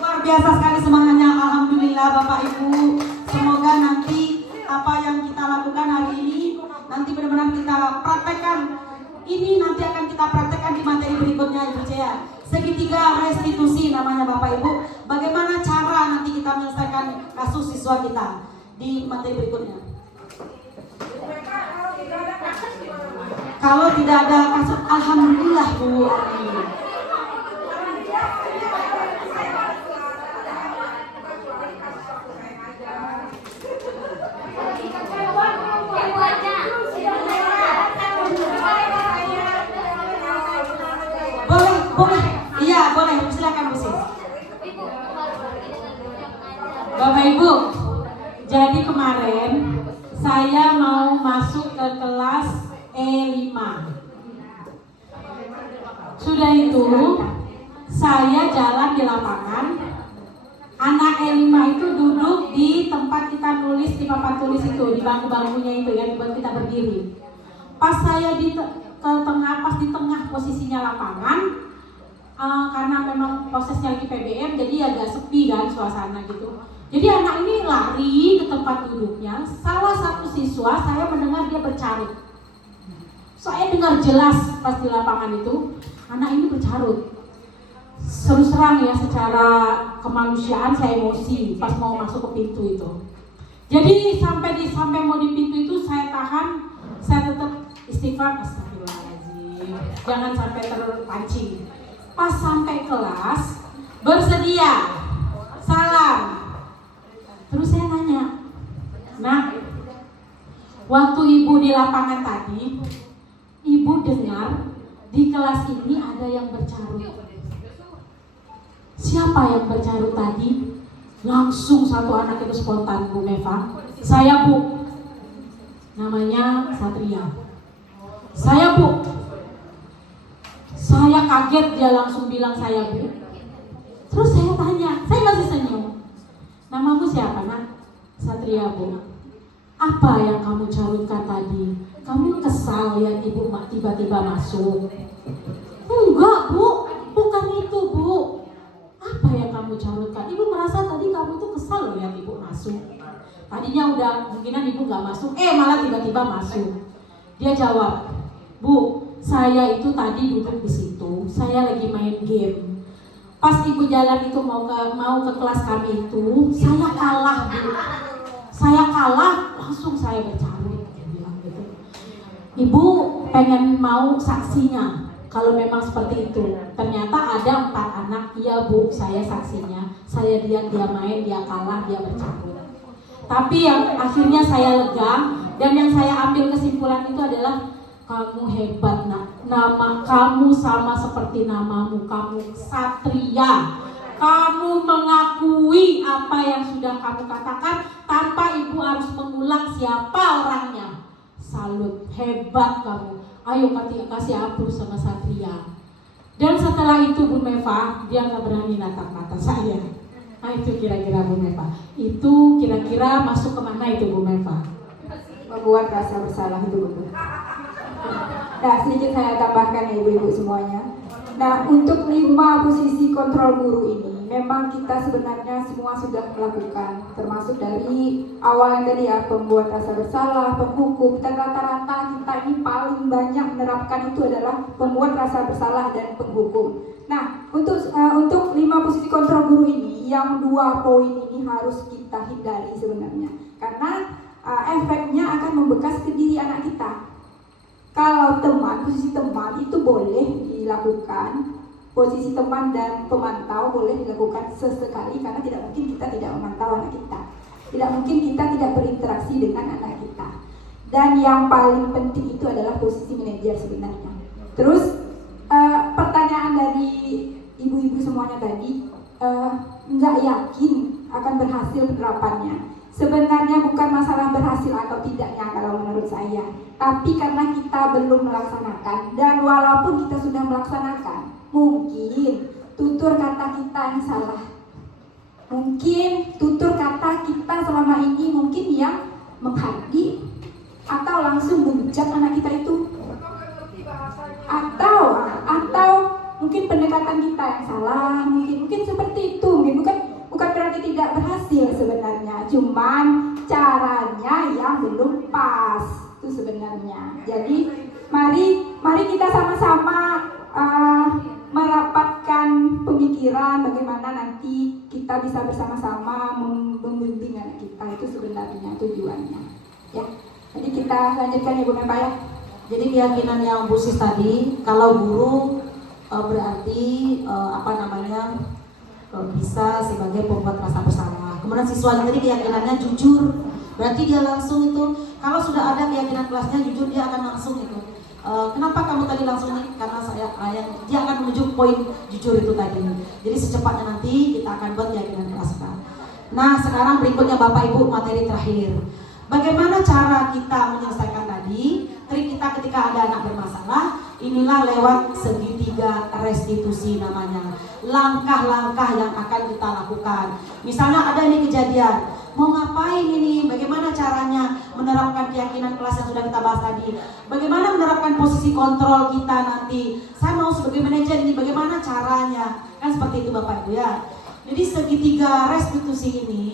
luar biasa sekali semangatnya. Alhamdulillah Bapak Ibu, semoga nanti apa yang kita lakukan hari ini nanti benar-benar kita praktekkan. Ini nanti akan kita praktekkan di materi berikutnya Ibu Cia. Segitiga restitusi namanya Bapak Ibu. Bagaimana cara nanti kita menyelesaikan kasus siswa kita di materi berikutnya. Kalau tidak ada kasus, alhamdulillah Bu. Boleh, iya boleh, silakan Bu Sis. Bapak Ibu, jadi kemarin saya mau masuk ke kelas E5. Sudah itu saya jalan di lapangan, Anak E5 itu duduk di tempat kita nulis, di papan tulis itu, di bangku-bangkunya itu yang buat kita berdiri. Pas saya pas di tengah posisinya lapangan, karena memang prosesnya lagi PBM, jadi agak sepi kan suasana gitu. Jadi anak ini lari ke tempat duduknya. Salah satu siswa saya mendengar dia bercarut. Saya dengar jelas pas di lapangan itu, anak ini bercarut. Terus terang ya, secara kemanusiaan saya emosi pas mau masuk ke pintu itu. Jadi sampai mau di pintu itu saya tahan, saya tetap istighfar, astagfirullahaladzim, jangan sampai terpancing. Pas sampai kelas, bersedia, salam. Terus saya nanya, nah, waktu ibu di lapangan tadi, ibu dengar di kelas ini ada yang bercarut. Siapa yang bercarut tadi? Langsung satu anak itu spontan, Bu Meva. Saya, Bu. Namanya Satria. Saya, Bu. Saya kaget dia langsung bilang saya, Bu. Terus saya tanya, saya masih senyum. Namamu siapa, Nak? Satria, Bu. Apa yang kamu carutkan tadi? Kamu kesal lihat ibu tiba-tiba masuk? Enggak, Bu. Bukan itu, Bu. Apa yang kamu carutkan? Ibu merasa tadi kamu tuh kesal loh lihat ibu masuk. Tadinya udah mungkinan ibu gak masuk, malah tiba-tiba masuk. Dia jawab, Bu, saya itu tadi duduk di situ, saya lagi main game. Pas ibu jalan itu mau ke kelas kami itu, saya kalah, Bu. Saya kalah, langsung saya bercarut. Dia bilang gitu. Ibu pengen mau saksinya. Kalau memang seperti itu, ternyata ada 4 anak, iya Bu, saya saksinya. Saya lihat dia main, dia kalah, dia bercarut. Tapi yang akhirnya saya lega, dan yang saya ambil kesimpulan itu adalah, kamu hebat, Nak. Nama kamu sama seperti namamu, kamu Satria. Kamu mengakui apa yang sudah kamu katakan tanpa ibu harus mengulang siapa orangnya. Salut, hebat kamu. Ayo kasih ampun sama Satria. Dan setelah itu Bu Meva, dia nggak berani natap mata saya. Nah itu kira-kira Bu Meva. Itu kira-kira masuk kemana itu Bu Meva? Membuat rasa bersalah itu betul. Nah sedikit saya tambahkan ya ibu-ibu semuanya. Nah untuk 5 posisi kontrol guru ini memang kita sebenarnya semua sudah melakukan, termasuk dari awal yang tadi ya, pembuat rasa bersalah, penghukum, dan rata-rata kita ini paling banyak menerapkan itu adalah pembuat rasa bersalah dan penghukum. Nah untuk 5 posisi kontrol guru ini, yang 2 poin ini harus kita hindari sebenarnya, karena efeknya akan membekas ke diri anak kita. Kalau posisi teman itu boleh dilakukan, posisi teman dan pemantau boleh dilakukan sesekali, karena tidak mungkin kita tidak memantau anak kita, tidak mungkin kita tidak berinteraksi dengan anak kita. Dan yang paling penting itu adalah posisi manajer sebenarnya. Terus pertanyaan dari ibu-ibu semuanya tadi, nggak yakin akan berhasil penerapannya. Sebenarnya bukan masalah berhasil atau tidaknya kalau menurut saya, tapi karena kita belum melaksanakan. Dan walaupun kita sudah melaksanakan, mungkin tutur kata kita yang salah, mungkin tutur kata kita selama ini mungkin yang menghardik atau langsung menjat anak kita itu, atau mungkin pendekatan kita yang salah, mungkin seperti itu. Mungkin bukan berarti tidak berhasil sebenarnya, cuman caranya yang belum pas itu sebenarnya. Jadi mari kita sama-sama merapatkan pemikiran bagaimana nanti kita bisa bersama-sama membimbing anak kita, itu sebenarnya tujuannya ya. Jadi kita lanjutkan Ibu Meva ya. Jadi keyakinan yang Bu Sis tadi, kalau guru berarti bisa sebagai pembuat rasa bersalah. Kemudian siswanya tadi keyakinannya jujur, berarti dia langsung itu, kalau sudah ada keyakinan kelasnya jujur, dia akan langsung itu. Kenapa kamu tadi langsung ini? Karena dia akan menuju poin jujur itu tadi. Jadi secepatnya nanti kita akan buat keyakinan kelasnya. Nah sekarang berikutnya Bapak Ibu, materi terakhir. Bagaimana cara kita menyelesaikan tadi? Trik kita ketika ada anak bermasalah, inilah lewat segitiga restitusi namanya. langkah-langkah yang akan kita lakukan. Misalnya ada nih kejadian, mau ngapain ini, bagaimana caranya menerapkan keyakinan kelas yang sudah kita bahas tadi, bagaimana menerapkan posisi kontrol kita nanti, saya mau sebagai manajer ini bagaimana caranya, kan seperti itu Bapak Ibu ya. Jadi segitiga restitusi ini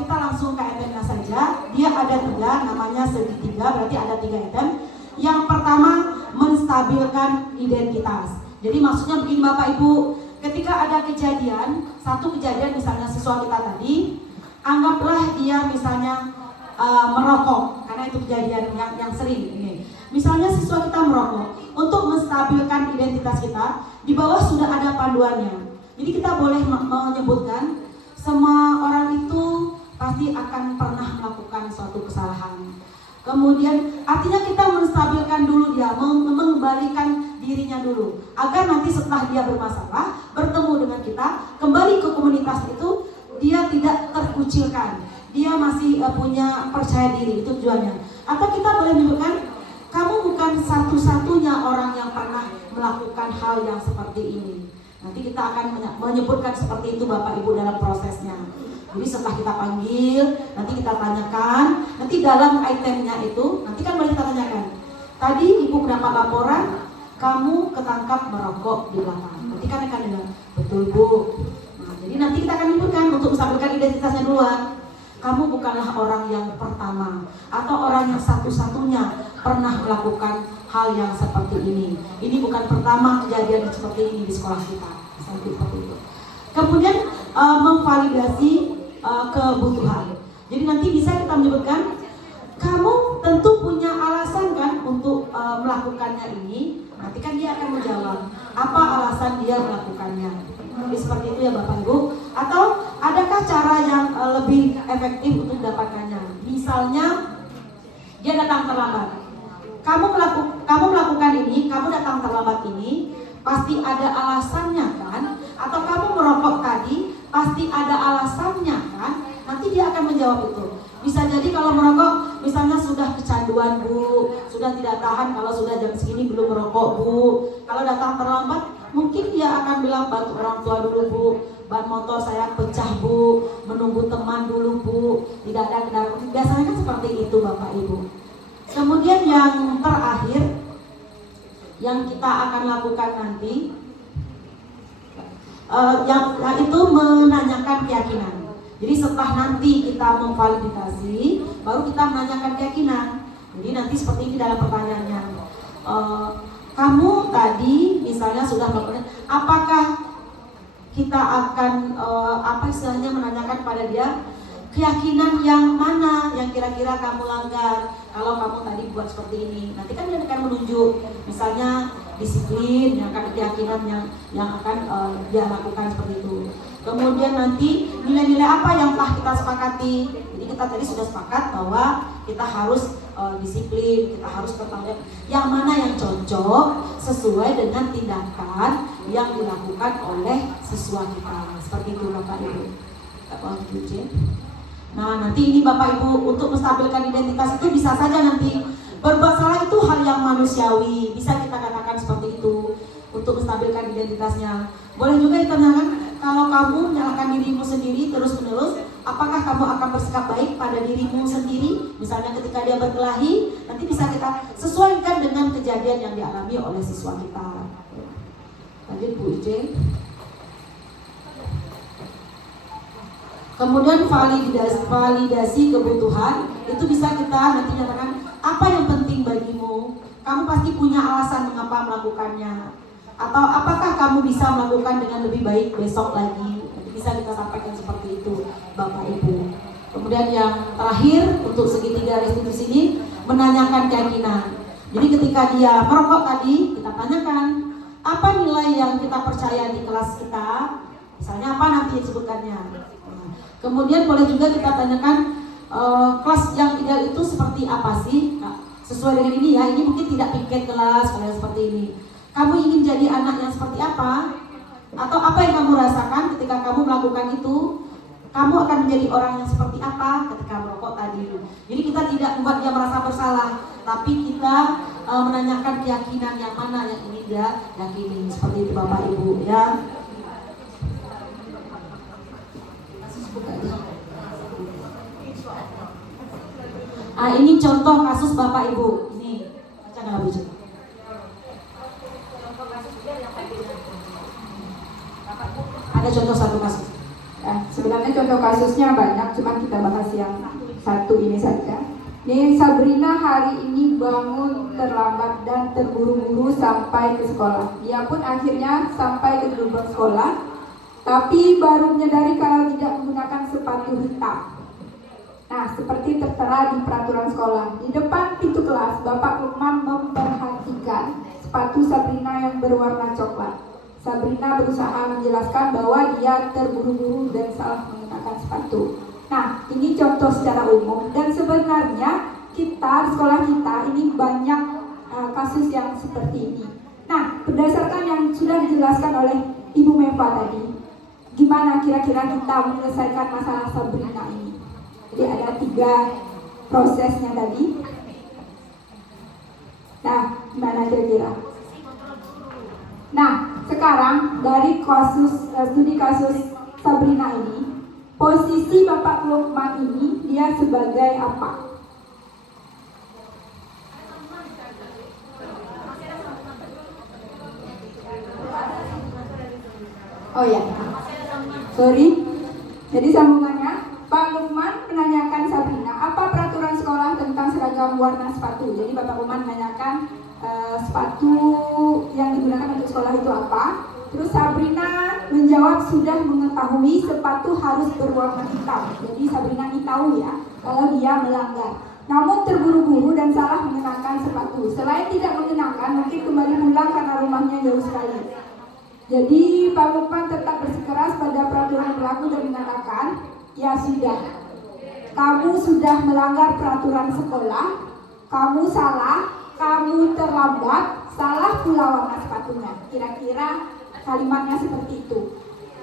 kita langsung ke itemnya saja. Dia ada 3, namanya segitiga, berarti ada 3 item. Yang pertama, menstabilkan identitas. Jadi maksudnya begini Bapak Ibu, ketika ada kejadian, satu kejadian misalnya siswa kita tadi, anggaplah dia misalnya merokok, karena itu kejadian yang sering ini. Misalnya siswa kita merokok, untuk menstabilkan identitas kita, di bawah sudah ada panduannya. Jadi kita boleh menyebutkan semua orang itu pasti akan pernah melakukan suatu kesalahan. Kemudian artinya kita menstabilkan dulu dia, mengembalikan dirinya dulu, agar nanti setelah dia bermasalah, bertemu dengan kita, kembali ke komunitas itu, dia tidak terkucilkan, dia masih punya percaya diri, itu tujuannya. Atau kita boleh menyebutkan, kamu bukan satu-satunya orang yang pernah melakukan hal yang seperti ini. Nanti kita akan menyebutkan seperti itu Bapak Ibu dalam prosesnya. Jadi setelah kita panggil, nanti kita tanyakan, nanti dalam itemnya itu, nanti kan boleh kita tanyakan, tadi Ibu mendapat laporan, kamu ketangkap merokok di belakang. Nanti kan akan dengar, betul Bu. Nah, jadi nanti kita akan menyebutkan untuk menstabilkan identitasnya duluan. Kamu bukanlah orang yang pertama atau orang yang satu-satunya pernah melakukan hal yang seperti ini. Ini bukan pertama kejadian seperti ini di sekolah kita. Seperti itu. Kemudian memvalidasi kebutuhan. Jadi nanti bisa kita menyebutkan, kamu tentu punya alasan kan untuk melakukannya ini. Nanti kan dia akan menjawab apa alasan dia melakukannya. Jadi seperti itu ya Bapak Ibu. Atau adakah cara yang lebih efektif untuk mendapatkannya? Misalnya dia datang terlambat. Kamu melakukan ini, kamu datang terlambat ini, pasti ada alasannya kan? Atau kamu merokok tadi, pasti ada alasannya kan? Nanti dia akan menjawab itu. Bisa jadi kalau merokok, misalnya sudah kecanduan Bu, sudah tidak tahan kalau sudah jam segini belum merokok Bu. Kalau datang terlambat, mungkin dia akan bilang bantu orang tua dulu Bu, ban motor saya pecah Bu, menunggu teman dulu Bu, tidak ada kendaraan. Biasanya kan seperti itu Bapak Ibu. Kemudian yang terakhir yang kita akan lakukan nanti, yang itu menanyakan keyakinan. Jadi setelah nanti kita memvalidasi, baru kita menanyakan keyakinan. Jadi nanti seperti ini dalam pertanyaannya, kamu tadi misalnya sudah melakukan, apakah kita akan apa istilahnya menanyakan pada dia, keyakinan yang mana yang kira-kira kamu langgar kalau kamu tadi buat seperti ini. Nanti kan dia akan menunjuk, misalnya disiplin, yang akan keyakinan yang akan dia lakukan seperti itu. Kemudian nanti nilai-nilai apa yang telah kita sepakati. Jadi kita tadi sudah sepakat bahwa kita harus disiplin, kita harus bertanggung jawab. Yang mana yang cocok sesuai dengan tindakan yang dilakukan oleh siswa kita. Seperti itu Bapak Ibu. Nah nanti ini Bapak Ibu, untuk menstabilkan identitas itu bisa saja nanti berbuat salah itu hal yang manusiawi, bisa kita katakan seperti itu untuk menstabilkan identitasnya. Boleh juga ditanyakan, kalau kamu menyalahkan dirimu sendiri terus-menerus, apakah kamu akan bersikap baik pada dirimu sendiri? Misalnya ketika dia berkelahi, nanti bisa kita sesuaikan dengan kejadian yang dialami oleh siswa kita. Lanjut Bu Ije. Kemudian validasi kebutuhan, itu bisa kita nanti nyatakan apa yang penting bagimu. Kamu pasti punya alasan mengapa melakukannya. Atau apakah kamu bisa melakukan dengan lebih baik besok lagi. Nanti bisa kita sampaikan seperti itu Bapak Ibu. Kemudian yang terakhir untuk segitiga restitusi ini, menanyakan keyakinan. Jadi ketika dia merokok tadi, kita tanyakan apa nilai yang kita percaya di kelas kita. Misalnya apa nanti disebutkannya. Kemudian boleh juga kita tanyakan kelas yang ideal itu seperti apa sih? Nah, sesuai dengan ini ya, ini mungkin tidak piket kelas kalau seperti ini. Kamu ingin jadi anak yang seperti apa? Atau apa yang kamu rasakan ketika kamu melakukan itu? Kamu akan menjadi orang yang seperti apa ketika merokok tadi? Jadi kita tidak membuat dia merasa bersalah, tapi kita menanyakan keyakinan yang mana yang ingin dia yakini. Seperti itu Bapak Ibu ya. Ini contoh kasus Bapak Ibu. Ini baca nggak Bu? Ada contoh satu kasus. Sebenarnya contoh kasusnya banyak, cuma kita bahas yang satu ini saja. Nih, Sabrina hari ini bangun terlambat dan terburu-buru sampai ke sekolah. Dia pun akhirnya sampai ke gerbang sekolah, tapi baru menyadari kalau tidak menggunakan sepatu hitam. Nah, seperti tertera di peraturan sekolah. Di depan pintu kelas, Bapak Lukman memperhatikan sepatu Sabrina yang berwarna coklat. Sabrina berusaha menjelaskan bahwa dia terburu-buru dan salah menggunakan sepatu. Nah, ini contoh secara umum, dan sebenarnya kita, sekolah kita ini banyak kasus yang seperti ini. Nah, berdasarkan yang sudah dijelaskan oleh Ibu Meva tadi, gimana kira-kira kita menyelesaikan masalah Sabrina ini? Jadi ada 3 prosesnya tadi. Nah, gimana kira-kira? Nah, sekarang dari studi kasus Sabrina ini, posisi Bapak Lukman ini dia sebagai apa? Oh ya, sorry. Jadi sambungannya, Pak Lukman menanyakan Sabrina, apa peraturan sekolah tentang seragam warna sepatu? Jadi Bapak Lukman menanyakan sepatu yang digunakan untuk sekolah itu apa? Terus Sabrina menjawab sudah mengetahui sepatu harus berwarna hitam. Jadi Sabrina ini tahu ya kalau dia melanggar. Namun terburu-buru dan salah mengenakan sepatu. Selain tidak mengenakan, mungkin kembali pulang karena rumahnya jauh sekali. Jadi Pak Lukman tetap bersikeras pada peraturan berlaku dan mengatakan, ya sudah, kamu sudah melanggar peraturan sekolah, kamu salah, kamu terlambat, salah pula warna sepatunya. Kira-kira kalimatnya seperti itu.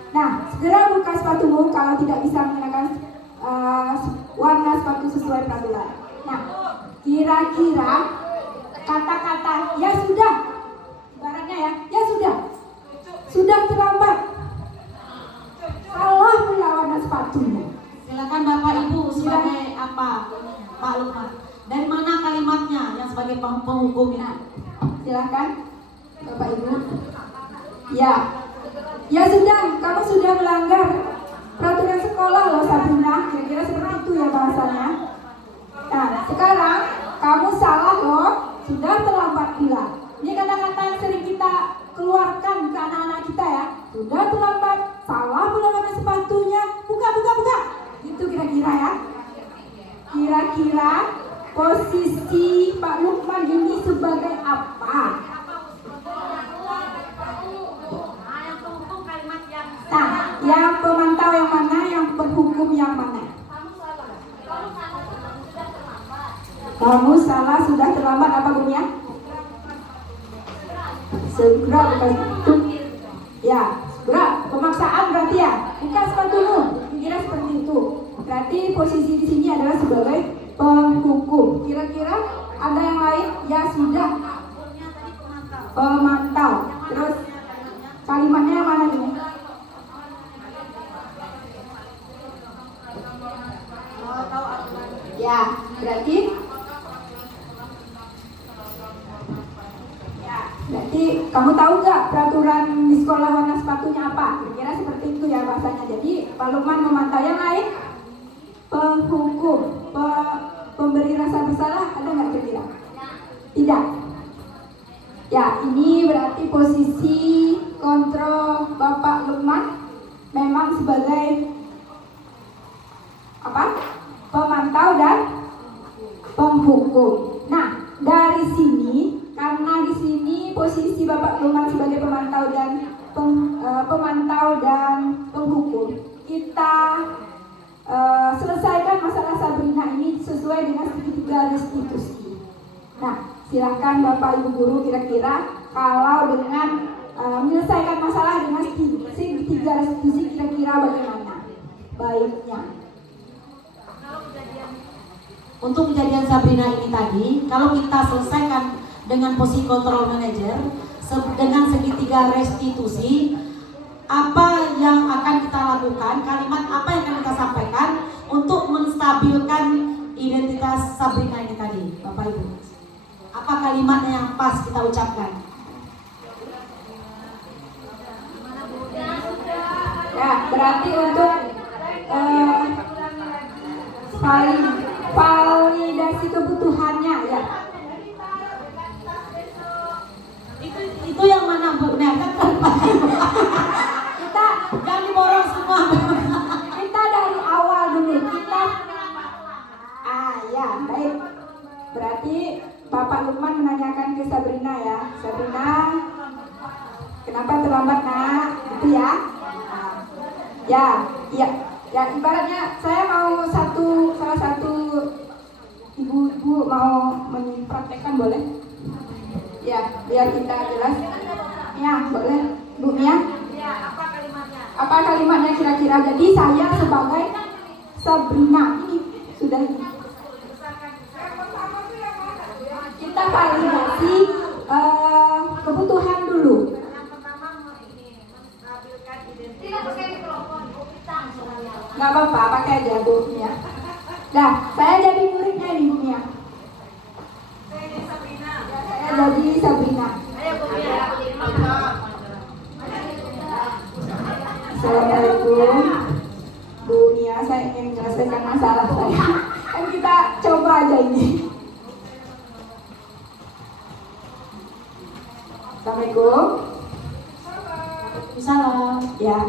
Nah, segera buka sepatumu kalau tidak bisa mengenakan warna sepatu sesuai peraturan. Nah, kira-kira kata-kata ya sudah, ibaratnya ya sudah terlambat, salah pula warna sepatunya. Silakan Bapak Ibu sebagai apa, Pak Lukman? Dari mana kalimatnya yang sebagai penghukumnya? Silakan Bapak Ibu. Ya sudah, kamu sudah melanggar peraturan sekolah loh Sabrina. Kira-kira seperti itu ya bahasanya. Nah, sekarang kamu salah loh, sudah terlambat pula. Ini kata-kata yang sering kita keluarkan ke anak-anak kita ya. Sudah terlambat, salah pula warna sepatunya. Buka. Itu kira-kira ya. Kira-kira posisi Pak Lukman ini sebagai apa? Nah, yang pemantau yang mana, yang penghukum yang mana? Kamu salah, sudah terlambat apa bunyinya? Segera bukan itu. Ya, segera, pemaksaan berarti ya. Buka sepatumu. Kira seperti itu. Berarti posisi di sini adalah sebagai penghukum. Kira-kira ada yang lain? Ya sudah. Pemantau. Terus kalimatnya yang mana nih? Ya, berarti kamu tahu nggak peraturan di sekolah warna sepatunya apa? Kira-kira seperti itu ya bahasanya. Jadi Pak Lukman memantau. Yang lain? Penghukum, pemberi rasa bersalah ada nggak kira-kira? Tidak. Ya, ini berarti posisi kontrol Bapak Lukman memang sebagai apa? Pemantau dan penghukum. Nah, dari sini, karena di sini posisi Bapak Lukman sebagai pemantau dan penghukum, kita selesaikan masalah Sabrina ini sesuai dengan segitiga restitusi. Nah, silakan Bapak Ibu guru kira-kira kalau dengan menyelesaikan masalah dengan segitiga restitusi kira-kira bagaimana baiknya? Untuk kejadian Sabrina ini tadi, kalau kita selesaikan dengan posisi kontrol manager dengan segitiga restitusi, apa yang akan kita lakukan, kalimat apa yang akan kita sampaikan untuk menstabilkan identitas identitas Sabrina ini tadi, Bapak Ibu? Apa kalimatnya yang pas kita ucapkan? Ya, berarti untuk validasi kebutuhannya ya. Itu yang mana Bu? Nah, kan kita jangan diborong semua. Kita dari awal dulu. Ya, baik. Berarti Bapak Lukman menanyakan ke Sabrina ya. Sabrina, kenapa terlambat nak? Gitu ya. Ya, ibaratnya saya mau salah satu ibu-ibu mau mempraktekkan boleh? Ya, biar kita jelas. Ya, boleh. Bu Mia? Ya, apa kalimatnya? Apa kalimatnya kira-kira? Jadi saya sebagai Sabrina ini sudah ini. Kita validasi kebutuhan dulu. Yang pertama menstabilkan identitas. Tidak pakai mikrofon, kita semuanya. Nggak apa-apa, pakai aja Bu Mia. Nah, saya jadi muridnya nih Bu Mia. Saya jadi Sabrina. Saya jadi Sabrina. Ayo Bu Mia. Assalamualaikum Bu Mia, saya ingin menyelesaikan masalah saya. Kan kita coba aja ini. Assalamualaikum. Salam. Ya.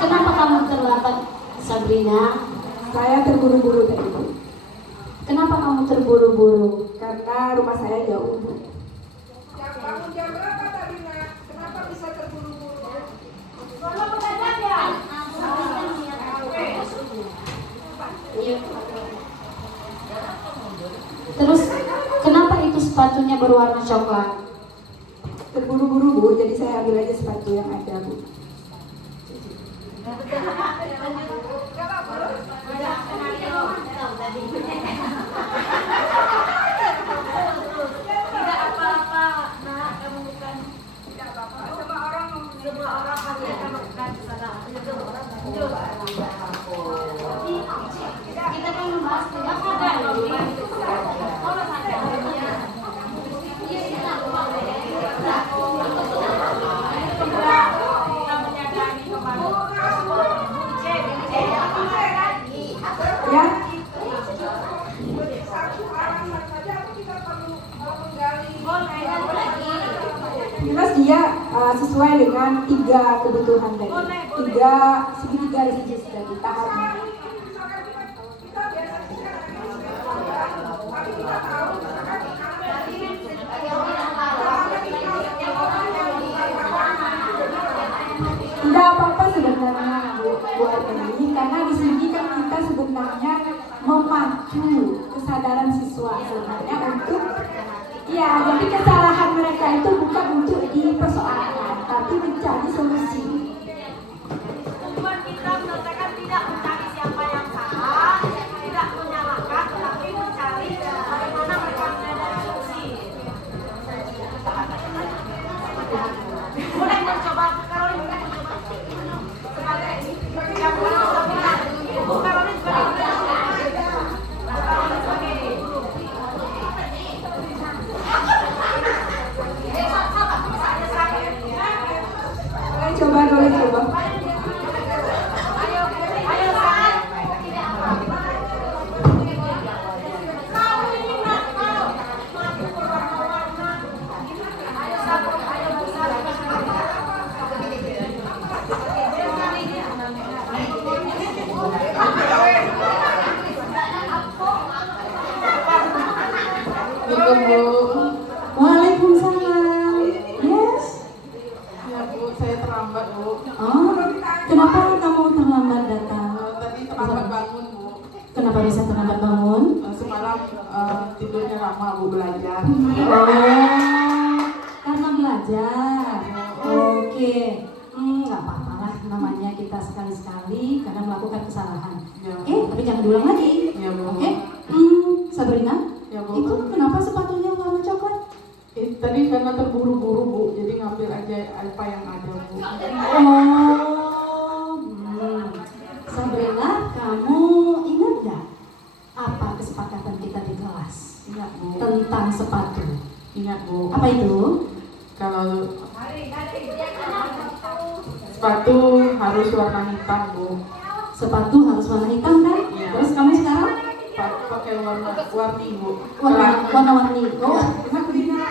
Kenapa kamu terlambat, Sabrina? Saya terburu-buru tadi Bu. Kenapa kamu terburu-buru? Karena rumah saya jauh Bu. Bangun jam berapa tadi nak? Kenapa bisa terburu-buru? Kalau mendadak ya. Terus kenapa itu sepatunya berwarna coklat? Terburu-buru Bu, jadi saya ambil aja sepatu yang ada Bu. Tidak apa-apa, nak, kamu bukan tidak apa-apa. Semua orang pasti akan melakukan kesalahan. Lanjut. Kita kan membahas tidak ada. Ya, Satu alasan saja atau kita perlu menggali? jelas dia sesuai dengan 3 kebutuhan tadi. 3 segitiga religius tadi tahannya. Misalkan kita biasa tapi kita tahu Tidak apa-apa sebenarnya buat ini karena di sini kan kita sebenarnya memacu kesadaran siswa sebenarnya untuk ya jadi kesalahan mereka itu bukan untuk dipersoalkan tapi mencari solusi. Tujuan kita menyelesaikan tidak mencari siapa yang salah, tidak menyalahkan, tetapi mencari bagaimana mereka menyadari solusi. Boleh mencoba, Karolin boleh mencoba. Sebagai yang belum Sabrina, Ibu Karolin sebagai Boleh coba. Waalaikumsalam. Yes. Ya Bu, saya terlambat Bu. Oh, kenapa kamu terlambat datang? Tadi terlambat bangun Bu. Kenapa bisa terlambat bangun? Semalam tidurnya lama Bu belajar. Oh, karena belajar. Oke. Nggak apa-apa lah, namanya kita sekali-sekali karena melakukan kesalahan. Ya. Tapi jangan diulang lagi. Ya, Bu. Oke. Sabrina, Ya, Bu. itu kenapa sepatunya warna coklat? Tadi karena terburu-buru Bu, jadi ngambil aja apa yang ada Bu. Sabrina, kamu ingat nggak apa kesepakatan kita di kelas Ingat Bu. tentang sepatu? Ingat Bu. Apa itu? Kalau sepatu harus warna hitam Bu. Sepatu harus warna hitam kan? Iya. Terus kamu sekarang Pakai warni Bu. warna-warni. Oh, Ingat.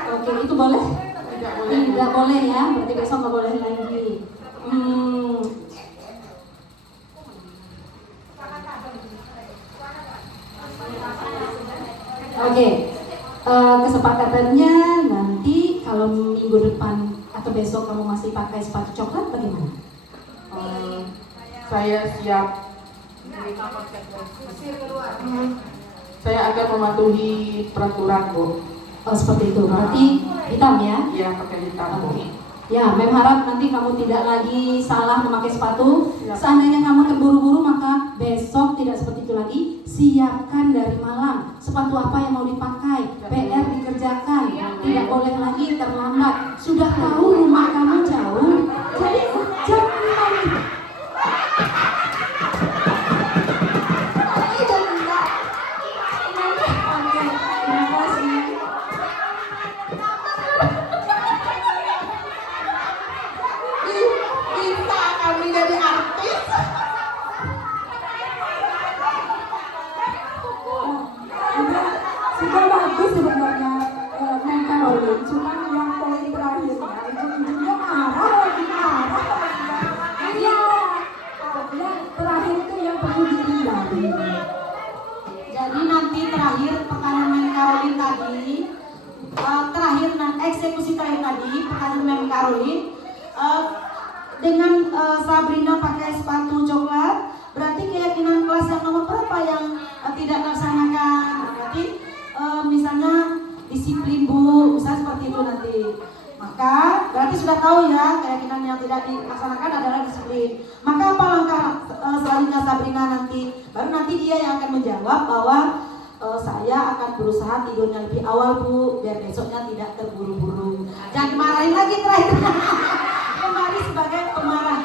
oke, itu boleh? Tidak boleh Bu. Tidak boleh ya, berarti besok nggak boleh lagi. Oke, kesepakatannya nanti kalau minggu depan atau besok kamu masih pakai sepatu coklat bagaimana? Saya siap. Saya akan mematuhi peraturan Bu. Oh, seperti itu, berarti hitam ya? Iya, pakai hitam Bu. Ya, Mem harap nanti kamu tidak lagi salah memakai sepatu. Ya. Seandainya kamu terburu-buru, maka besok tidak seperti itu lagi. Siapkan dari malam sepatu apa yang mau dipakai. PR dikerjakan, tidak boleh lagi terlambat. Sudah tahu rumah kamu jauh, jadi jam 5. Bisa kami jadi artis. Sudah bagus sebenarnya Neng Caroline, cuman yang poin terakhirnya ujung-ujungnya marah lagi. Iya, yang terakhir itu yang perlu dihindari. Jadi nanti terakhir pertanyaan Mem Caroline tadi, eksekusi terakhir tadi pertanyaan Mem Caroline, dengan Sabrina pakai sepatu coklat, berarti keyakinan kelas yang nomor berapa yang tidak melaksanakan? Berarti misalnya disiplin Bu, misalnya seperti itu nanti. Maka berarti sudah tahu ya, keyakinan yang tidak dilaksanakan adalah disiplin. Maka apa langkah selanjutnya Sabrina nanti? Baru nanti dia yang akan menjawab bahwa saya akan berusaha tidurnya lebih awal Bu, biar besoknya tidak terburu-buru. Jangan dimarahin lagi terakhir. Kembali sebagai pemarah.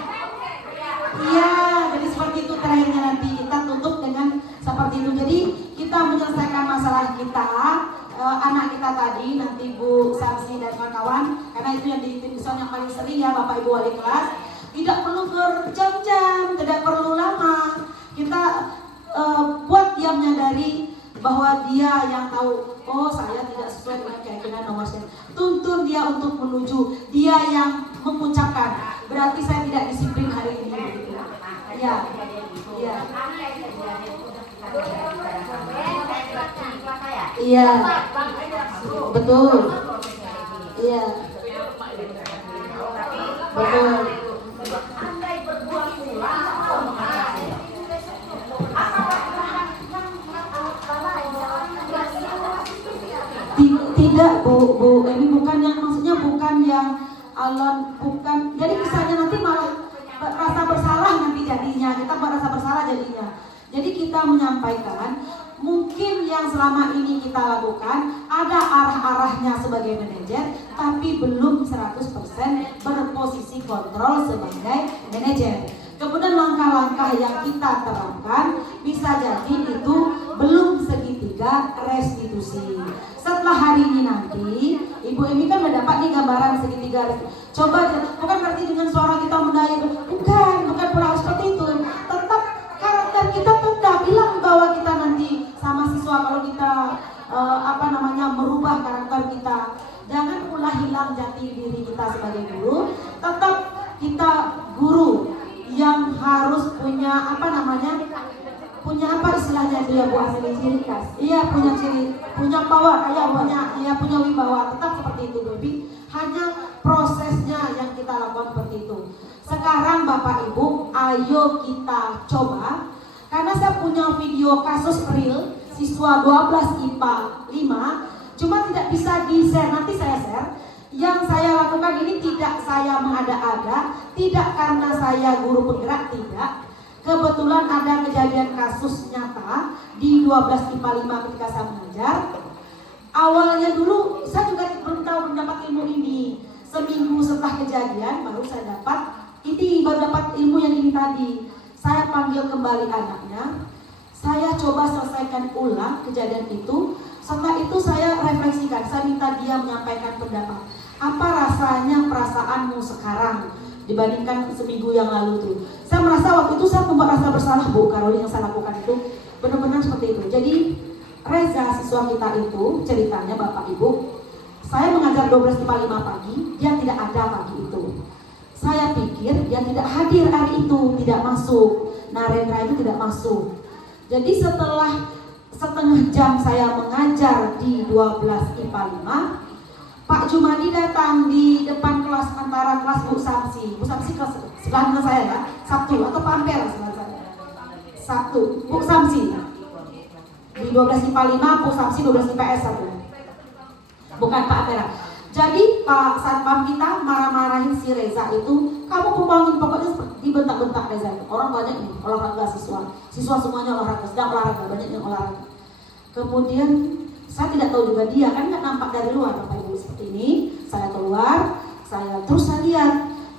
Iya, jadi seperti itu terakhirnya nanti kita tutup dengan seperti itu. Jadi kita menyelesaikan masalah kita, anak kita tadi, nanti Bu Samsi dan kawan-kawan, karena itu yang dihitung yang paling sering ya Bapak Ibu wali kelas. Tidak perlu berjam-jam, tidak perlu lama. Kita buat dia menyadari bahwa dia yang tahu, oh saya tidak sesuai dengan keyakinan nomor saya. Tuntun dia untuk menuju, dia yang mengucapkan, berarti saya tidak disiplin hari ini. Iya, iya. Iya, betul. Iya, betul. Tidak Bu, ini bukan yang maksudnya bukan yang alon, bukan. Jadi misalnya nanti malah rasa bersalah nanti jadinya, kita merasa bersalah jadinya. Jadi kita menyampaikan mungkin yang selama ini kita lakukan ada arah-arahnya sebagai manajer, tapi belum 100% berposisi kontrol sebagai manajer. Kemudian langkah-langkah yang kita terapkan bisa jadi itu belum segitiga restitusi. Setelah hari ini nanti, Ibu Emi kan udah dapat nih gambaran segitiga restitusi. Coba, bukan berarti dengan suara kita mendaya, bukan pula seperti itu. Tetap karakter kita tetap bilang bahwa kita nanti sama siswa kalau kita merubah karakter kita. Jangan pula hilang jati diri kita sebagai guru. Tetap kita guru yang harus punya punya apa istilahnya itu ya Bu Asli, ciri khas. Iya, punya ciri, punya power, punya wibawa. Tetap seperti itu Baby. Hanya prosesnya yang kita lakukan seperti itu. Sekarang Bapak Ibu, ayo kita coba. Karena saya punya video kasus real, siswa 12 IPA 5, cuma tidak bisa di-share, nanti saya share. Yang saya lakukan ini tidak saya mengada-ada, tidak karena saya guru penggerak, tidak. Kebetulan ada kejadian kasus nyata di 12 IPA 5 ketika saya mengajar. Awalnya dulu saya juga belum tahu mendapat ilmu ini. Seminggu setelah kejadian baru saya baru dapat ilmu yang ini tadi. Saya panggil kembali anaknya, saya coba selesaikan ulang kejadian itu. Setelah itu saya refleksikan, saya minta dia menyampaikan pendapat. Apa rasanya perasaanmu sekarang dibandingkan seminggu yang lalu tuh? Saya merasa waktu itu saya membuat rasa bersalah, Bu Karoli, yang saya lakukan itu benar-benar seperti itu. Jadi Reza, siswa kita itu ceritanya Bapak Ibu, saya mengajar 12 IPA 5 pagi, dia tidak ada pagi itu. Saya pikir dia tidak hadir hari itu, tidak masuk. Narendra itu tidak masuk. Jadi setelah setengah jam saya mengajar di 12 IPA 5, Pak Jumadi datang di depan kelas antara kelas Bu Samsi. Bu Samsi kelas sebelah dengan saya ya, Sabtu atau Pak Ampera sebelah saya. Sabtu, Bu Samsi. Di 12 IPA 5, Bu Samsi 12 IPS 1. Bukan Pak Ampera. Jadi Pak Satpam kita marah-marahin si Reza itu, kamu pembangun pokoknya dibentak-bentak Reza itu. Orang banyak nih, olahraga siswa semuanya olahraga, sedang olahraga, banyak yang olahraga. Kemudian saya tidak tahu juga dia, kan nggak nampak dari luar Bapak Ibu seperti ini. Saya keluar, saya lihat,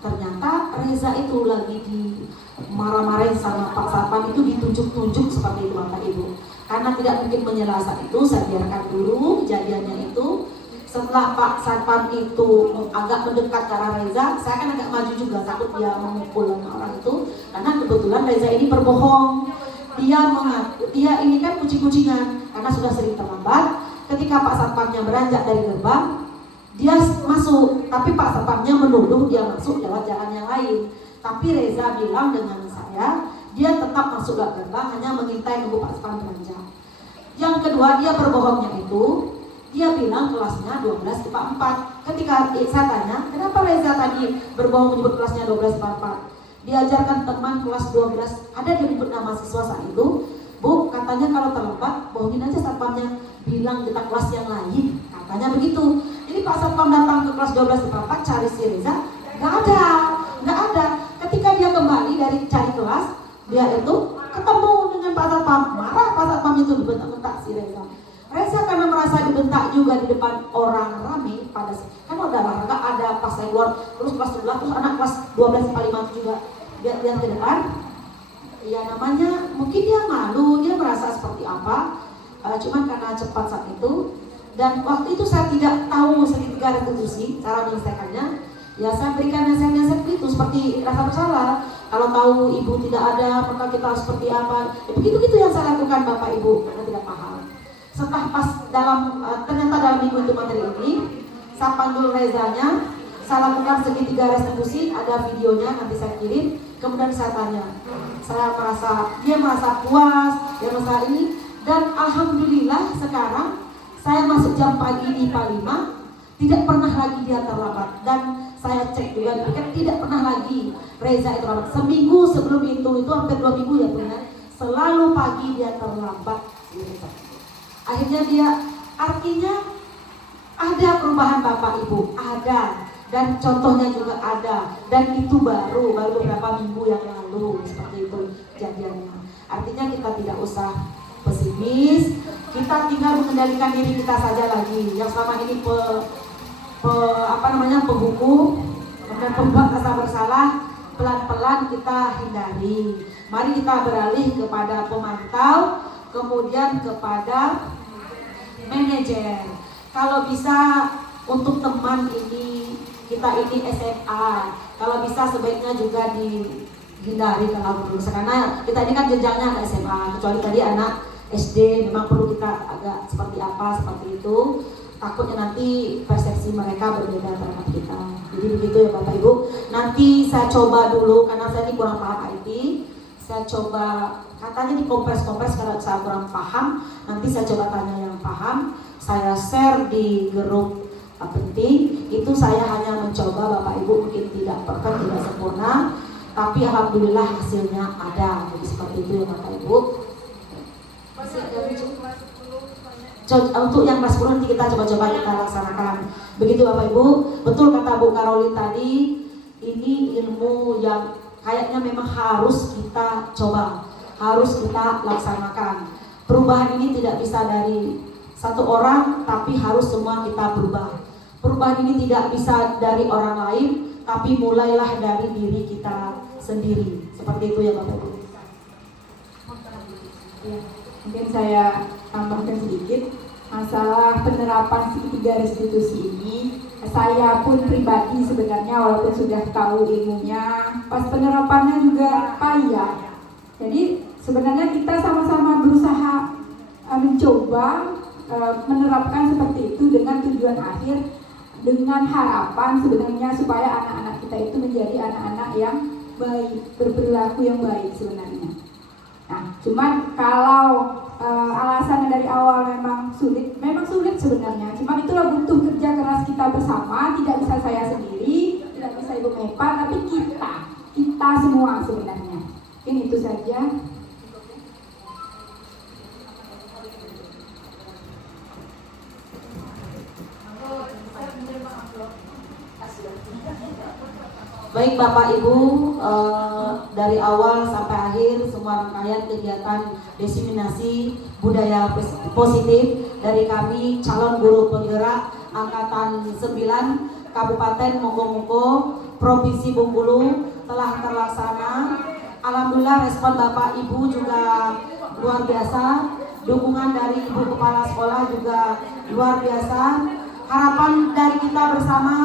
ternyata Reza itu lagi di marah-marahin sama Pak Satpam itu, ditunjuk-tunjuk seperti itu Bapak Ibu. Karena tidak mungkin menyela saat itu, saya biarkan dulu kejadiannya itu. Setelah Pak Satpam itu agak mendekat ke arah Reza, saya kan agak maju juga, takut dia memukul orang itu. Karena kebetulan Reza ini berbohong. Dia mengaku, dia ini kan kucing-kucingan, karena sudah sering terlambat. Ketika Pak Satpamnya beranjak dari gerbang, dia masuk, tapi Pak Satpamnya menuduh dia masuk lewat jalan yang lain. Tapi Reza bilang dengan saya, dia tetap masuk ke gerbang, hanya mengintai nunggu Pak Satpam beranjak. Yang kedua, dia berbohongnya itu, dia bilang kelasnya 12 IPA 4. Ketika saya tanya, kenapa Reza tadi berbohong menyebut kelasnya 12 IPA 4? Diajarkan teman kelas 12, ada dia menyebut nama siswa saat itu. Bu, katanya kalau terlambat, bohongin aja satpamnya, bilang kita kelas yang lain, katanya begitu. Jadi Pak Satpam datang ke kelas 12 IPA 4 cari si Reza, nggak ada. Ketika dia kembali dari cari kelas, dia itu ketemu dengan Pak Satpam, marah Pak Satpam itu dibentak-bentak si Reza. Reza karena merasa dibentak juga di depan orang rame, pada kan ada olahraga, ada pas saya keluar, terus kelas 11, terus anak kelas 12 IPA 5 juga lihat ke depan. Ya namanya mungkin dia malu, dia merasa seperti apa, cuman karena cepat saat itu. Dan waktu itu saya tidak tahu segitiga restitusi cara menyelesaikannya. Ya saya berikan nasihat-nasihat itu seperti rasa bersalah. Kalau tahu ibu tidak ada, maka kita harus seperti apa. Ya, begitu-gitu yang saya lakukan Bapak Ibu, karena tidak paham. Setelah pas ternyata dalam minggu itu materi ini, saya panggil Rezanya, saya lakukan segitiga restitusi, ada videonya, nanti saya kirim. Kemudian saya tanya, dia merasa puas, dia merasa ini, dan alhamdulillah sekarang saya masuk jam pagi di IPA 5, tidak pernah lagi dia terlambat. Dan saya cek juga, tidak pernah lagi Reza itu terlambat. Seminggu sebelum itu hampir 2 minggu ya benar, selalu pagi dia terlambat. Akhirnya dia, artinya ada perubahan Bapak Ibu, ada, dan contohnya juga ada, dan itu baru beberapa minggu yang lalu seperti itu kejadiannya. Artinya kita tidak usah pesimis, kita tinggal mengendalikan diri kita saja lagi. Yang selama ini penghukum dan pembuat rasa bersalah, pelan-pelan kita hindari. Mari kita beralih kepada pemantau, kemudian kepada manajer. Kalau bisa untuk teman ini, kita ini SMA, kalau bisa sebaiknya juga dihindari kalau perlu. Karena kita ini kan jenjangnya anak SMA, kecuali tadi anak SD, memang perlu kita agak seperti apa, seperti itu. Takutnya nanti persepsi mereka berbeda terhadap kita. Jadi begitu ya Bapak Ibu. Nanti saya coba dulu, karena saya ini kurang paham IT, saya coba, katanya dikompres-kompres kalau saya kurang paham, nanti saya coba tanya yang paham, saya share di grup penting. Itu saya hanya mencoba Bapak Ibu, mungkin tidak perfect, tidak sempurna, tapi alhamdulillah hasilnya ada. Jadi seperti itu ya Bapak Ibu. Masih ada Untuk yang kelas 10 nanti kita coba-coba kita laksanakan. Begitu Bapak Ibu, betul kata Bu Karolin tadi, ini ilmu yang kayaknya memang harus kita coba, harus kita laksanakan. Perubahan ini tidak bisa dari satu orang, tapi harus semua kita berubah. Perubahan ini tidak bisa dari orang lain, tapi mulailah dari diri kita sendiri. Seperti itu ya Bapak Ibu. Ya, mungkin saya tambahkan sedikit masalah penerapan segitiga restitusi ini. Saya pun pribadi sebenarnya walaupun sudah tahu ilmunya, pas penerapannya juga payah. Jadi sebenarnya kita sama-sama berusaha mencoba menerapkan seperti itu dengan tujuan akhir, dengan harapan sebenarnya supaya anak-anak kita itu menjadi anak-anak yang baik, berperilaku yang baik sebenarnya. Nah, cuman kalau alasannya dari awal memang sulit sebenarnya. Cuman itulah butuh kerja keras kita bersama, tidak bisa saya sendiri, tidak bisa Ibu Mepa, tapi kita semua sebenarnya. Mungkin itu saja. Baik Bapak Ibu, dari awal sampai akhir semua rangkaian kegiatan diseminasi budaya positif dari kami calon guru penggerak Angkatan 9 Kabupaten Monggo-Monggo Provinsi Bengkulu telah terlaksana. Alhamdulillah respon Bapak Ibu juga luar biasa, dukungan dari Ibu Kepala Sekolah juga luar biasa. Harapan dari kita bersama,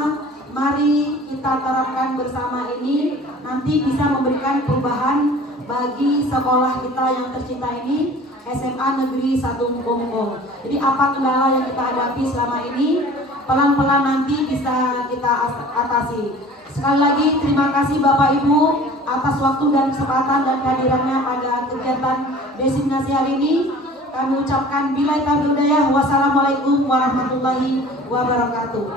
mari kita terapkan bersama ini, nanti bisa memberikan perubahan bagi sekolah kita yang tercinta ini, SMA Negeri 1 Monggo-Monggo. Jadi apa kendala yang kita hadapi selama ini, pelan-pelan nanti bisa kita atasi. Sekali lagi terima kasih Bapak Ibu atas waktu dan kesempatan dan kehadirannya pada kegiatan diseminasi hari ini. Kami ucapkan billahi taufiq wal hidayah. Wassalamualaikum warahmatullahi wabarakatuh.